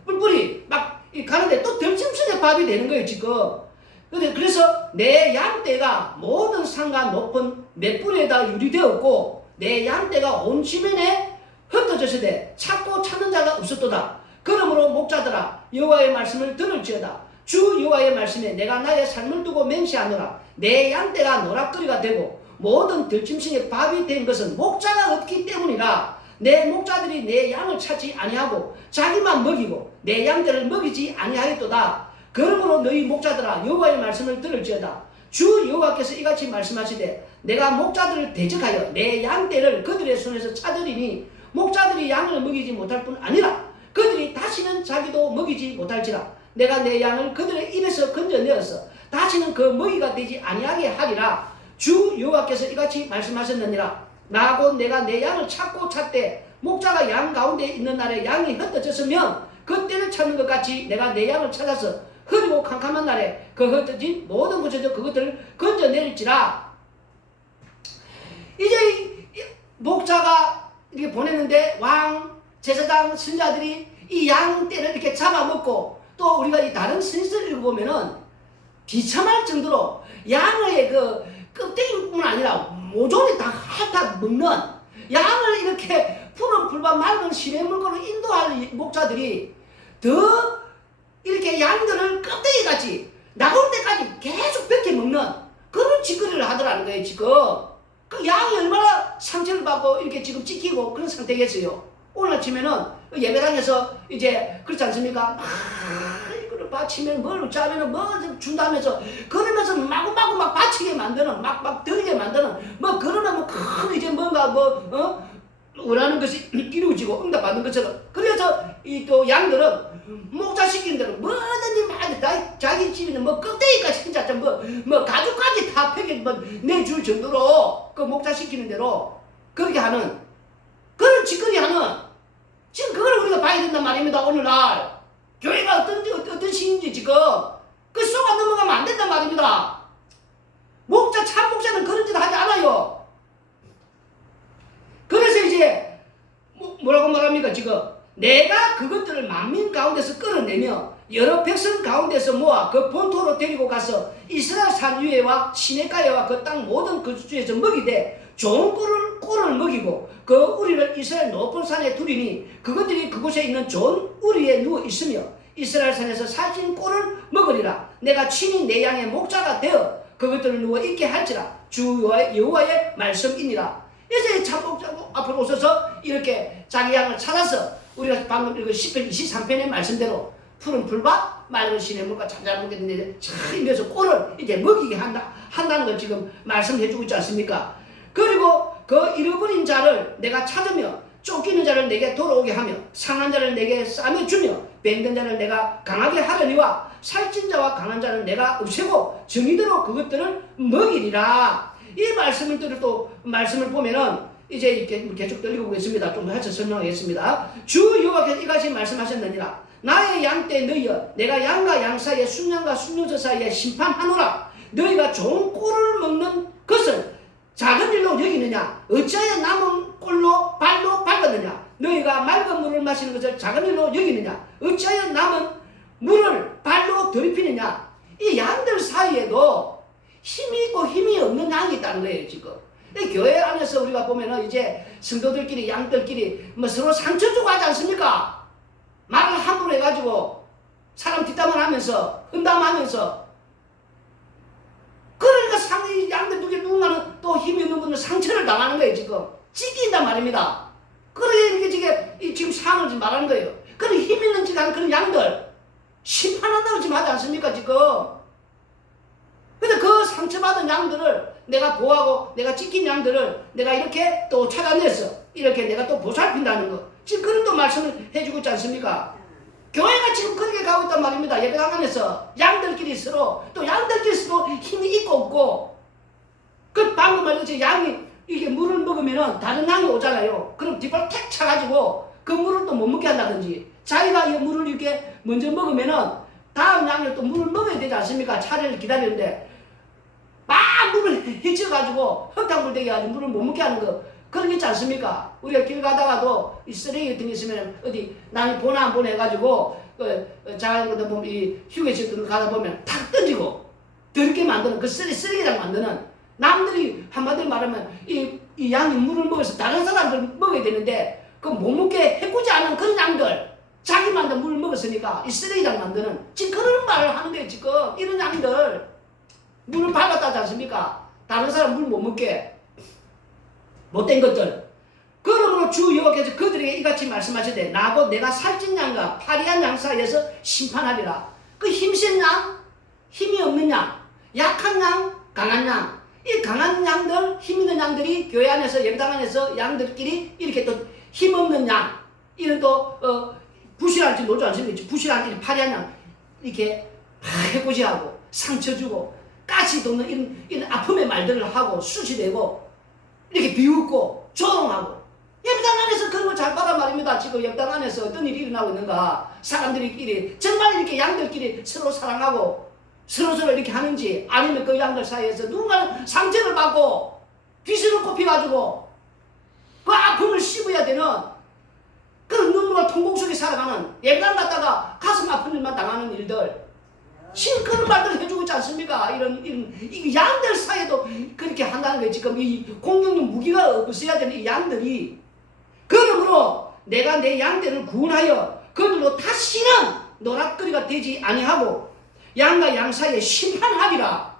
뿔뿔이 막 가는데 또 들짐승의 밥이 되는 거예요. 지금. 그래서 내 양떼가 모든 산과 높은 맷불에다 유리되었고 내 양떼가 온 지면에 흩어졌으되 찾고 찾는 자가 없었도다. 그러므로 목자들아 여호와의 말씀을 들을지어다. 주 여호와의 말씀에 내가 나의 삶을 두고 맹세하노라. 내 양떼가 노락거리가 되고 모든 들짐승의 밥이 된 것은 목자가 없기 때문이라. 내 목자들이 내 양을 찾지 아니하고 자기만 먹이고 내 양들을 먹이지 아니하였도다. 그러므로 너희 목자들아 여호와의 말씀을 들을지어다. 주 여호와께서 이같이 말씀하시되 내가 목자들을 대적하여 내 양떼를 그들의 손에서 찾으리니 목자들이 양을 먹이지 못할 뿐 아니라 그들이 다시는 자기도 먹이지 못할지라. 내가 내 양을 그들의 입에서 건져내어서 다시는 그 먹이가 되지 아니하게 하리라. 주 여호와께서 이같이 말씀하셨느니라. 나 곧 내가 내 양을 찾고 찾되 목자가 양 가운데 있는 날에 양이 흩어졌으면 그때를 찾는 것 같이 내가 내 양을 찾아서 흐리고 캄캄한 날에 그 흩어진 모든 곳에서 그것들을 건져내릴지라. 이제 목자가 이렇게 보냈는데 왕, 제사장, 선자들이 이 양떼를 이렇게 잡아먹고 또 우리가 이 다른 선지서를 읽어보면은 비참할 정도로 양의 그 껍데기뿐 아니라 모조리 다 핥아 먹는 양을 이렇게 푸른 풀밭 맑은 시냇물가로 인도할 목자들이 더 이렇게 양들을 껍데기같이 나올 때까지 계속 벗겨 먹는 그런 짓거리를 하더라는 거예요. 지금 그 양이 얼마나 상처를 받고 이렇게 지금 찢기고 그런 상태겠어요. 오늘 아침에는 예배당에서 이제 그렇지 않습니까? 이거를 바치면 뭘 짜면은 뭐 준다면서 그러면서 마구마구 막 바치게 만드는 막 들게 만드는 뭐 그러면 뭐 큰 이제 뭔가 원하는 것이 이루어지고 응답받는 것처럼. 그래서 이 또 양들은 목자 시키는 대로 뭐든지 막 자기 집에는 뭐 껍데기까지 진짜 뭐 가죽까지 다 펴게 내줄 정도로 그 목자 시키는 대로 그렇게 하는 그런 짓거리 하는 지금 그걸 우리가 봐야 된단 말입니다. 오늘날 교회가 어떤 신인지 지금 그 속아 넘어가면 안 된단 말입니다. 목자 참 목자는 그런 짓 하지 않아요. 그래서 이제 뭐라고 말합니까? 지금 내가 그것들을 만민 가운데서 끌어내며 여러 백성 가운데서 모아 그 본토로 데리고 가서 이스라엘 산 위에와 시내가에와 그 땅 모든 그 주에서 먹이되 좋은 꿀을 먹이고 그 우리를 이스라엘 높은 산에 두리니 그것들이 그곳에 있는 좋은 우리에 누워 있으며 이스라엘 산에서 살찐 꿀을 먹으리라. 내가 친히 내 양의 목자가 되어 그것들을 누워 있게 할지라. 주 여호와의 말씀이니라. 이제 참목자 앞으로 오셔서 이렇게 자기 양을 찾아서 우리가 방금 읽은 시편 23편의 말씀대로 푸른 풀밭 맑은 시냇물과 잠자는 게 있는데 참 이래서 꿀을 이제 먹이게 한다는 걸 지금 말씀해 주고 있지 않습니까? 그리고 그 잃어버린 자를 내가 찾으며 쫓기는 자를 내게 돌아오게 하며 상한 자를 내게 싸매 주며 뱅든 자를 내가 강하게 하려니와 살찐 자와 강한 자를 내가 없애고 정의대로 그것들을 먹이리라. 이 말씀을 보면은 이제 이렇게 계속 읽어보겠습니다. 좀 더 해서 설명하겠습니다. 주 여호와께서 이같이 말씀하셨느니라. 나의 양 때 너희여 내가 양과 양 사이에 순양과 순양저 사이에 심판하노라. 너희가 좋은 꿀을 먹는 것을 작은 일로 여기느냐? 어찌하여 남은 꿀로 발로 밟았느냐? 너희가 맑은 물을 마시는 것을 작은 일로 여기느냐? 어찌하여 남은 물을 발로 더럽히느냐? 이 양들 사이에도 힘이 있고 힘이 없는 양이 있다는 거예요, 지금. 교회 안에서 우리가 보면은 이제 성도들끼리, 양들끼리 뭐 서로 상처 주고 하지 않습니까? 말을 함부로 해가지고 사람 뒷담화 하면서, 험담하면서. 그러니까 상위 양들 누군가는 또 힘이 없는 분은 상처를 당하는 거예요, 지금. 찢긴단 말입니다. 그래, 이렇게 지금 상황을 지금 말하는 거예요. 그런 힘 있는 짓 하는 그런 양들, 심판한다고 지금 하지 않습니까, 지금? 근데 그 상처받은 양들을 내가 보호하고 내가 지킨 양들을 내가 이렇게 또 찾아내서 이렇게 내가 또 보살핀다는 거. 지금 그런 또 말씀을 해주고 있지 않습니까? 교회가 지금 그렇게 가고 있단 말입니다. 예배당 안에서 양들끼리 서로 또 양들끼리 서로 힘이 있고 없고 그 방금 말했듯이 양이 이게 물을 먹으면은 다른 양이 오잖아요. 그럼 뒷발 탁 차가지고 그 물을 또 못 먹게 한다든지 자기가 이 물을 이렇게 먼저 먹으면은 다음 양이 또 물을 먹어야 되지 않습니까? 차례를 기다리는데 막 물을 헤쳐가지고 흙탕물 되게 해가지고 물을 못 먹게 하는 거 그런 게 있지 않습니까? 우리가 길 가다가도 이 쓰레기 같은 게 있으면 어디 남이 보나 안 보나 해가지고 작은 것도 보면 이 휴게실 가다 보면 탁 던지고 더럽게 만드는 그 쓰레기장 만드는 남들이 한마디로 말하면 이 양이 물을 먹어서 다른 사람들 먹어야 되는데 그 못 먹게 해꾸지 않은 그런 양들 자기만 물을 먹었으니까 이 쓰레기장 만드는 지금 그런 말을 하는 거예요. 지금 이런 양들 물을 밟았다 하지 않습니까? 다른 사람 물 못 먹게 못된 것들. 그러므로 주 여호와께서 그들에게 이같이 말씀하시되 나고 내가 살찐 양과 파리한 양 사이에서 심판하리라. 그 힘센 양, 힘이 없는 양, 약한 양, 강한 양. 이 강한 양들, 힘 있는 양들이 교회 안에서 예배당 안에서 양들끼리 이렇게 또 힘없는 양, 이런 또 부실한 지 노조 않습니까? 부실한 파리한 양 이렇게 해코지하고 상처 주고 가시 돋는 이런 아픔의 말들을 하고 수치되고 이렇게 비웃고 조롱하고 예배당 안에서 그런 걸 잘 봐라 말입니다. 지금 예배당 안에서 어떤 일이 일어나고 있는가. 사람들끼리 정말 이렇게 양들끼리 서로 사랑하고 서로 이렇게 하는지 아니면 그 양들 사이에서 누군가는 상처를 받고 귀신을 꼽혀가지고 그 아픔을 씹어야 되는 그런 눈물과 통곡 속에 살아가는 예배당 갔다가 가슴 아픈 일만 당하는 일들 지금 그런 말들 해주고 있지 않습니까? 이 양들 사이에도 그렇게 한다는 거예요. 지금 이 공격력 무기가 없어야 되는 이 양들이. 그러므로 내가 내 양들을 구원하여 그들로 다시는 노락거리가 되지 아니하고 양과 양 사이에 심판하리라.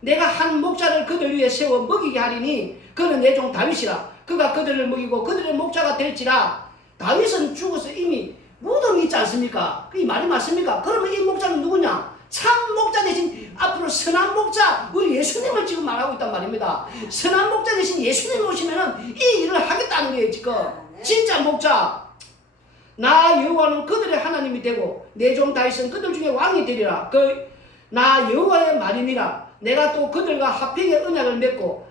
내가 한 목자를 그들 위에 세워 먹이게 하리니 그는 내 종 다윗이라. 그가 그들을 먹이고 그들의 목자가 될지라. 다윗은 죽어서 이미 무덤이 있지 않습니까? 이 말이 맞습니까? 그러면 이 목자는 누구냐? 참 목자 대신 앞으로 선한 목자 우리 예수님을 지금 말하고 있단 말입니다. 선한 목자 대신 예수님 오시면은 이 일을 하겠다는 거예요. 지금 진짜 목자. 나 여호와는 그들의 하나님이 되고 내 종 다윗은 그들 중에 왕이 되리라. 나 여호와의 말이니라. 내가 또 그들과 화평의 언약을 맺고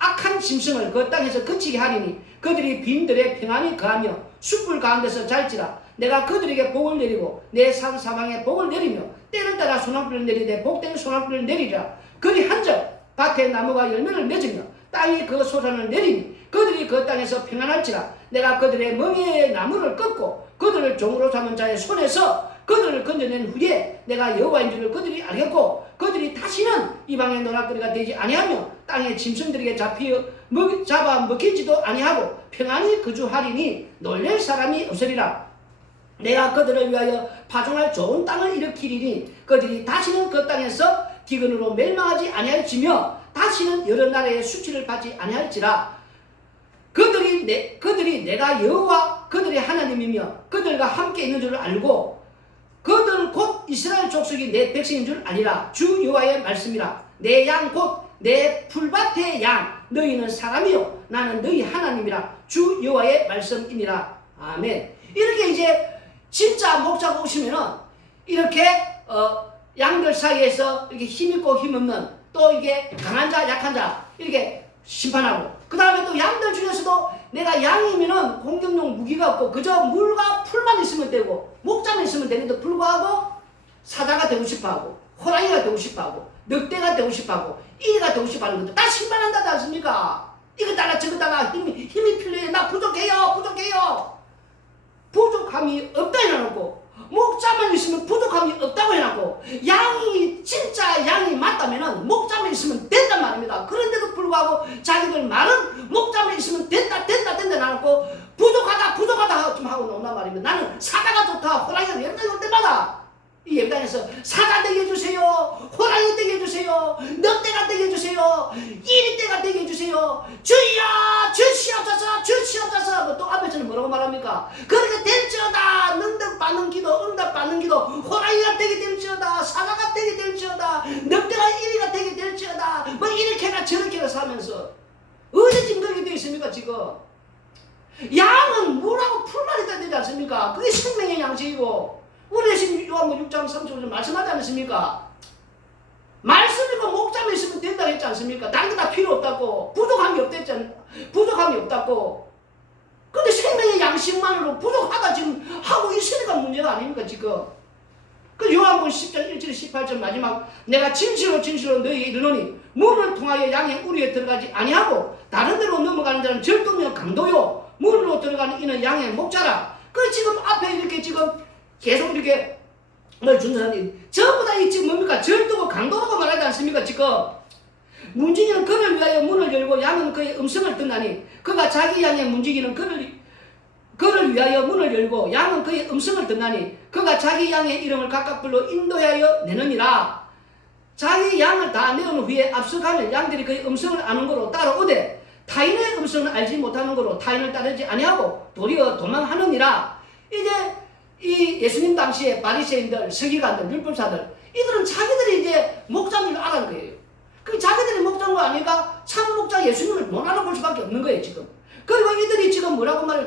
악한 짐승을 그 땅에서 그치게 하리니 그들이 빈들에 평안히 거하며 숯불 가운데서 잘지라. 내가 그들에게 복을 내리고 내 산 사방에 복을 내리며 때를 따라 소낙비를 내리되 복된 소낙비를 내리리라. 그리 한적 밭에 나무가 열매를 맺으며 땅이 그 소산을 내리니 그들이 그 땅에서 평안할지라. 내가 그들의 멍에의 나무를 꺾고 그들을 종으로 삼은 자의 손에서 그들을 건져낸 후에 내가 여호와인 줄을 그들이 알겠고 그들이 다시는 이방의 노략거리가 되지 아니하며 땅의 짐승들에게 잡아 먹히지도 아니하고 평안히 거주하리니 놀랄 사람이 없으리라. 내가 그들을 위하여 파종할 좋은 땅을 일으키리니 그들이 다시는 그 땅에서 기근으로 멸망하지 아니할지며 다시는 여러 나라의 수치를 받지 아니할지라. 그들이 내가 여호와 그들의 하나님이며 그들과 함께 있는 줄 알고 그들 곧 이스라엘 족속이 내 백성인 줄 아니라. 주 여호와의 말씀이라. 내 양 곧 내 풀밭의 양 너희는 사람이요 나는 너희 하나님이라. 주 여호와의 말씀이니라. 아멘. 이렇게 이제 진짜 목자가 오시면은 이렇게 양들 사이에서 이렇게 힘있고 힘없는 또 이게 강한 자 약한 자 이렇게 심판하고 그 다음에 또 양들 중에서도 내가 양이면은 공격용 무기가 없고 그저 물과 풀만 있으면 되고 목자만 있으면 되는데 불구하고 사자가 되고 싶어하고 호랑이가 되고 싶어하고 늑대가 되고 싶어하고 이리가 되고 싶어하는 것도 다 심판한다지 않습니까? 이거 달라 저거 달라 힘이 필요해. 나 부족해요. 부족함이 없다 해놓고 목자만 있으면 부족함이 없다고 해놓고 양이 진짜 양이 맞다면은 목자만 있으면 된단 말입니다. 그런데도 불구하고 자기들 말은 목자만 있으면 된다 해놓고 부족하다 좀 하고 논단 말입니다. 나는 사자가 좋다. 호랑이가 예배당에 올 때마다 이 예배당에서 사자 되게 해주세요. 호랑이 되게 해주세요. 늑대가 되게 해주세요. 이리떼가 되게 해주세요. 주여 주시옵소서. 또 앞에서는 뭐라고 말합니까? 그렇게 될지어다. 능력받는 기도 응답받는 기도 호랑이가 되게 될지어다. 사자가 되게 될지어다. 늑대가 이리가 되게 될지어다. 뭐 이렇게나 저렇게나 사면서 어디 지금 그렇게 되어 있습니까 지금? 양은 물하고 풀만 있어야 되지 않습니까? 그게 생명의 양식이고 우리 예수님 요한복음 6장 35절 말씀하지 않습니까? 말씀이고 목자만 있으면 된다고 했지 않습니까? 다른 거 다 필요 없다고 부족함이 없다고 근데 생명의 양식만으로 부족하다 지금 하고 있으니까 문제가 아닙니까 지금? 그 요한복음 10장 1절 18절 마지막 내가 진실로 너희에게 이르노니 문을 통하여 양의 우리에 들어가지 아니하고 다른 데로 넘어가는 자는 절도며 강도요 문으로 들어가는 이는 양의 목자라. 그 지금 앞에 이렇게 지금 계속 이렇게 뭘 준 사람들이 전부 다 이 지금 뭡니까? 절도고 강도라고 말하지 않습니까? 지금 문지기는 그를 위하여 문을 열고 양은 그의 음성을 듣나니 그가 자기 양의 문지기는 그를 위하여 문을 열고 양은 그의 음성을 듣나니 그가 자기 양의 이름을 각각 불러 인도하여 내느니라. 자기 양을 다 내온 후에 앞서가면 양들이 그의 음성을 아는 거로 따라오되 타인의 음성을 알지 못하는 거로 타인을 따르지 아니하고 도리어 도망하느니라. 이제 이 예수님 당시에 바리새인들, 서기관들, 율법사들 이들은 자기들이 이제 목자인 줄 알은 거예요. 그 자기들이 목자인 거 아니까 참 목자 예수님을 못 알아볼 수밖에 없는 거예요 지금. 그리고 이들이 지금 뭐라고 말해요?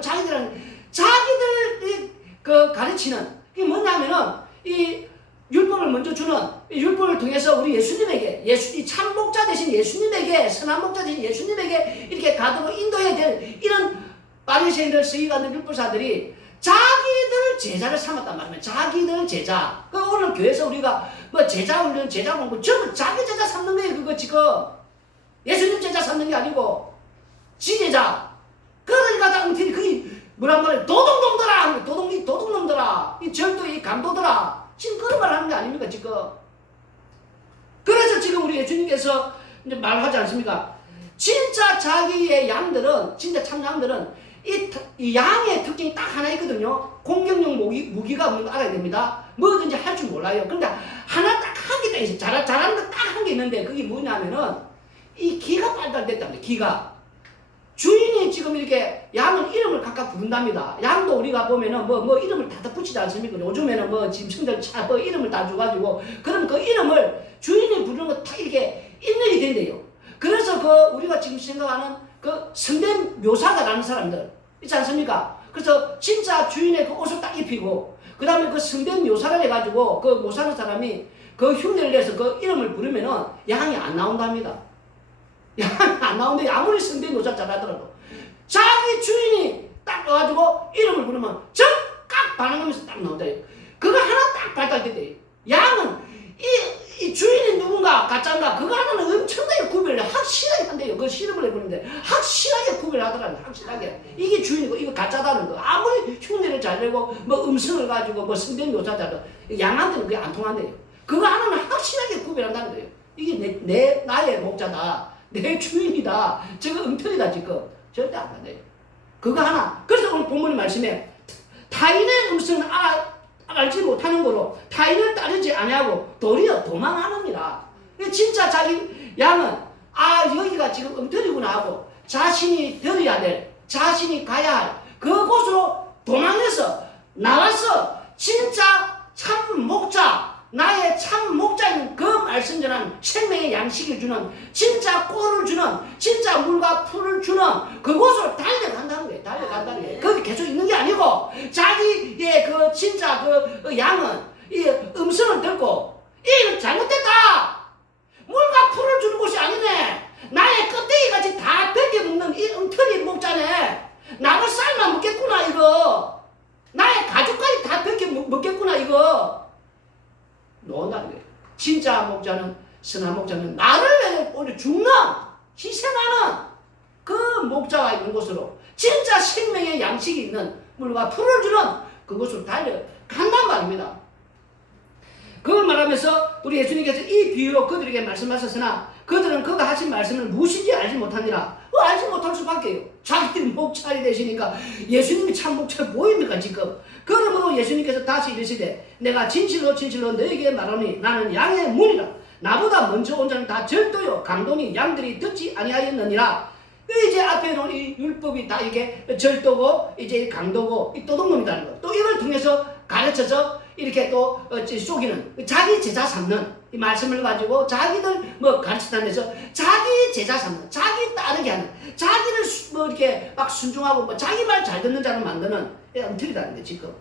자기들이 그 가르치는 이게 뭐냐면은 이 율법을 먼저 주는 이 율법을 통해서 우리 예수님에게 이 참 목자 대신 예수님에게 선한 목자 대신 예수님에게 이렇게 가도록 인도해야 될 이런 바리새인들, 서기관들, 율법사들이 자기들 제자를 삼았단 말이에요. 자기들 제자. 그 오늘 교회에서 우리가 뭐 제자 훈련, 제자 공부 전부 자기 제자 삼는 거예요. 그거 지금 예수님 제자 삼는 게 아니고 지 제자. 그러니까 당신이 그게 뭐란 말이에요? 도둑놈들아, 도둑놈들아, 이 절도 이 강도들아. 지금 그런 말 하는 게 아닙니까 지금? 그래서 지금 우리 예수님께서 이제 말하지 않습니까? 진짜 자기의 양들은 진짜 참 양들은 이 양의 특징이 딱 하나 있거든요. 공격용 무기가 없는 거 알아야 됩니다. 뭐든지 할 줄 몰라요. 그런데 하나 딱 한 개 딱 있어요. 잘하는 거 딱 한 개 있는데 그게 뭐냐면은 이 기가 발달됐답니다. 기가. 주인이 지금 이렇게 양은 이름을 각각 부른답니다. 양도 우리가 보면은 뭐 이름을 다 붙이지 않습니까? 요즘에는 뭐 짐승들 뭐 이름을 다 줘가지고 그럼 그 이름을 주인이 부르는 거 다 이렇게 입력이 된대요. 그래서 그 우리가 지금 생각하는 그 성된 묘사가라는 사람들 있지 않습니까? 그래서 진짜 주인의 그 옷을 딱 입히고 그 다음에 그 성된 묘사를 해가지고 그 묘사하는 사람이 그 흉내를 내서 그 이름을 부르면은 양이 안 나온답니다. 양이 안 나오는데 아무리 성된 묘사 잘하더라도 자기 주인이 딱 딱 넣어가지고 이름을 부르면 적각 반응하면서 딱 나온다. 그거 하나 딱 발달됐대. 양은 이 주인이 누군가 가짜인가 그거 하나는 엄청나게 구별을 확실하게 한대요. 그 실험을 해보는데 확실하게 구별하더라고요. 확실하게 이게 주인이고 이거 가짜다는 거. 아무리 흉내를 잘 내고 뭐 음성을 가지고 뭐 성경 묘사 잘도 양한테는 그게 안 통한대요. 그거 하나는 확실하게 구별한다는 거예요. 이게 나의 목자다. 내 주인이다. 저거 엉터리다 지금. 절대 안 한대요. 그거 하나. 그래서 오늘 본문의 말씀에 타인의 음성은 알지 못하는 거로 타인을 따르지 아니하고 도리어 도망하느니라. 진짜 자기 양은 여기가 지금 엉터리구나 하고 자신이 들어야 될 자신이 가야 할 그곳으로 도망해서 나와서 진짜 참 목자 나의 참 목자인 그 말씀 전한 생명의 양식을 주는 진짜 꼴을 주는 진짜 물과 풀을 주는 그곳으로 달려간다는 거예요. 달려간다는 거예요. 거기 계속 있는 게 아니고 자기의 그 진짜 그 양은 이 음성을 듣고 이거 잘못됐다. 물과 풀을 주는 곳이 아니네. 나의 껍데기같이 다 벗겨 먹는 이 엉터리 목자네. 나를 삶아 먹겠구나 이거. 나의 가죽까지 다 벗겨 먹겠구나 이거. 논다는 거예요. 진짜 목자는 선한 목자는 나를 위해 오늘 죽는 희생하는 그 목자가 있는 곳으로 진짜 생명의 양식이 있는 물과 풀을 주는 그곳으로 달려간단 말입니다. 그걸 말하면서 우리 예수님께서 이 비유로 그들에게 말씀하셨으나 그들은 그가 하신 말씀을 무엇인지 알지 못하니라. 알지 못할 수밖에요. 자기들이 목자이 되시니까 예수님이 참 목자 보입니까 지금. 그러므로 예수님께서 다시 이르시되 내가 진실로 진실로 너에게 말하니 나는 양의 문이라. 나보다 먼저 온 자는 다 절도요 강도니 양들이 듣지 아니하였느니라. 이제 앞에 놓은 이 율법이 다 이게 절도고 이제 강도고 이 도둑놈이라는 거. 또 이걸 통해서 가르쳐서 이렇게 또 속이는 자기 제자 삼는 이 말씀을 가지고 자기들 뭐 가르치다면서 자기 제자 삼는 자기 따르게 하는 자기를 뭐 이렇게 막 순종하고 뭐 자기 말 잘 듣는 자를 만드는 엉터리라는 게 지금.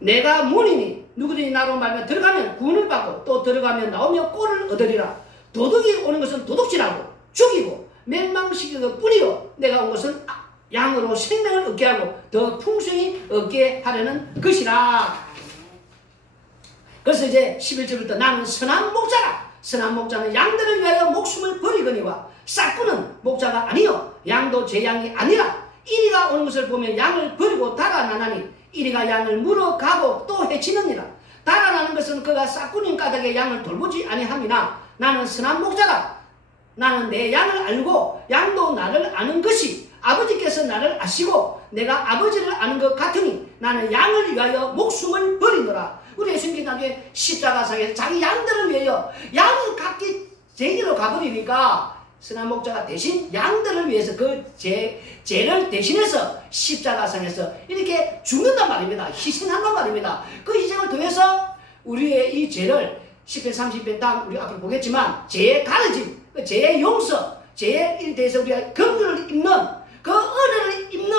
내가 문이니 누구든지 나로 말하면 들어가면 구원을 받고 또 들어가면 나오면 꼴을 얻으리라. 도둑이 오는 것은 도둑질하고 죽이고 멸망시키는 뿐이요 내가 온 것은 양으로 생명을 얻게 하고 더 풍성히 얻게 하려는 것이라. 그래서 이제 11절부터 나는 선한 목자라. 선한 목자는 양들을 위하여 목숨을 버리거니와 싹구는 목자가 아니요 양도 제 양이 아니라. 이리가 오는 것을 보면 양을 버리고 달아나나니 이리가 양을 물어가고 또 해치느니라. 달아나는 것은 그가 싹구님 까닭에 양을 돌보지 아니함이나 나는 선한 목자라. 나는 내 양을 알고 양도 나를 아는 것이 아버지께서 나를 아시고 내가 아버지를 아는 것 같으니 나는 양을 위하여 목숨을 버리노라. 우리 예수님께서 나중에 십자가상에서 자기 양들을 위하여 양을 각기 제기로 가버리니까 선한 목자가 대신 양들을 위해서 그 죄를 대신해서 십자가상에서 이렇게 죽는단 말입니다. 희생한단 말입니다. 그 희생을 통해서 우리의 이 죄를 10편 30편 당 우리 앞으로 보겠지만 죄의 가르침, 죄의 용서, 죄에 대해서 우리가 긍휼을 입는 그 은혜를 입는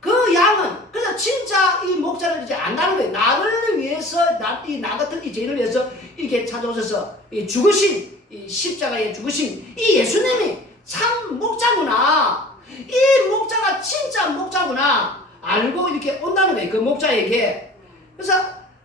그 양은 그래서 진짜 이 목자를 이제 안다는 거예요. 나를 위해서 나 같은 이 죄를 위해서 이렇게 찾아오셔서 이 죽으신 이 십자가에 죽으신 이 예수님이 참 목자구나. 이 목자가 진짜 목자구나 알고 이렇게 온다는 거예요. 그 목자에게. 그래서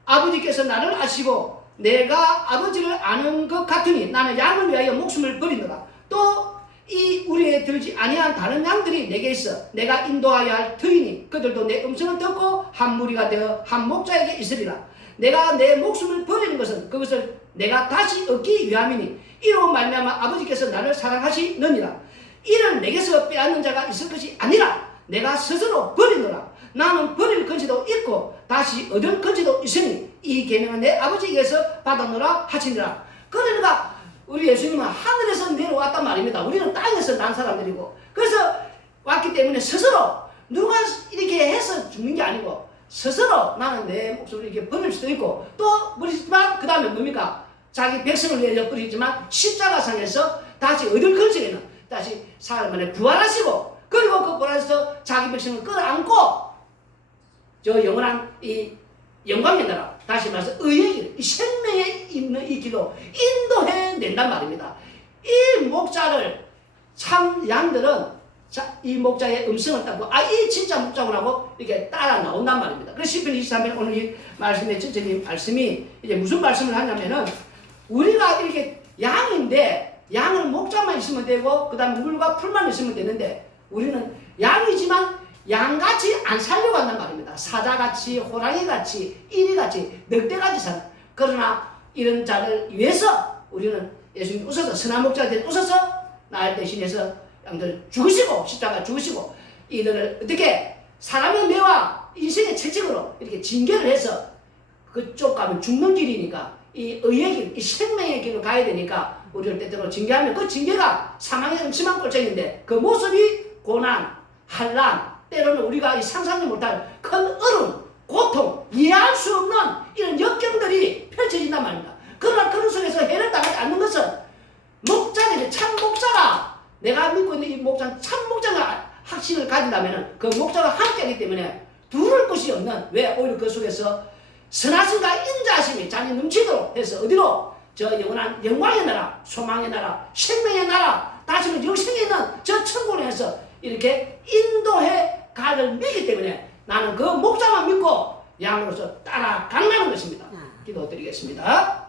아버지께서 나를 아시고 내가 아버지를 아는 것 같으니 나는 양을 위하여 목숨을 버리노라. 또 이 우리에 들지 아니한 다른 양들이 내게 있어 내가 인도하여야 할 터이니 그들도 내 음성을 듣고 한 무리가 되어 한 목자에게 있으리라. 내가 내 목숨을 버리는 것은 그것을 내가 다시 얻기 위함이니 이로 말미암아 아버지께서 나를 사랑하시느니라. 이를 내게서 빼앗는 자가 있을 것이 아니라 내가 스스로 버리노라. 나는 버릴 건지도 있고 다시 얻을 건지도 있으니 이 계명은 내 아버지에게서 받아노라 하시니라. 그러니까 우리 예수님은 하늘에서 내려왔단 말입니다. 우리는 땅에서 난 사람들이고 그래서 왔기 때문에 스스로 누가 이렇게 해서 죽는 게 아니고 스스로 나는 내 목숨을 이렇게 버릴 수도 있고 또 버리지만 그 다음에 뭡니까? 자기 백성을 위해 버리지만 십자가상에서 다시 얻을 건지에는 다시 사흘 만에 부활하시고 그리고 그 부활해서 자기 백성을 끌어안고 저 영원한 이 영광의 나라 다시 말해서 의의 길, 이 생명에 있는 이 길로 인도해낸단 말입니다. 이 목자를 참 양들은 이 목자의 음성을 따고 이 진짜 목자구나고 이렇게 따라 나온단 말입니다. 그래서 시편 23편 오늘 이 말씀의 전체적인 말씀이 이제 무슨 말씀을 하냐면은 우리가 이렇게 양인데 양은 목자만 있으면 되고 그 다음에 물과 풀만 있으면 되는데 우리는 양이지만 양같이 안 살려고 한단 말입니다. 사자같이 호랑이같이 이리같이 늑대같이 산다. 그러나 이런 자를 위해서 우리는 예수님 오셔서 선한 목자들 오셔서 나를 대신해서 양들 죽으시고 십자가 죽으시고 이들을 어떻게 사람의 매와 인생의 채찍으로 이렇게 징계를 해서 그쪽 가면 죽는 길이니까 이 의의 길, 이 생명의 길로 가야 되니까 우리를 때때로 징계하면 그 징계가 사망의 음침한 꼴짝인데 그 모습이 고난, 환난, 때로는 우리가 이 상상도 못할 큰 어려움, 고통, 이해할 수 없는 이런 역경들이 펼쳐진단 말입니다. 그러나 그런 속에서 해를 당하지 않는 것은 목자들이 참 목자가 내가 믿고 있는 이 목자는 참 목자가 확신을 가진다면 그 목자가 함께하기 때문에 두를 것이 없는 왜 오히려 그 속에서 선하심과 인자하심이 자기 넘치도록 해서 어디로 저 영원한 영광의 나라, 소망의 나라, 생명의 나라, 다시는 영생에 있는 저 천국에서 이렇게 인도해 가를 믿기 때문에 나는 그 목자만 믿고 양으로서 따라간다는 것입니다. 기도드리겠습니다.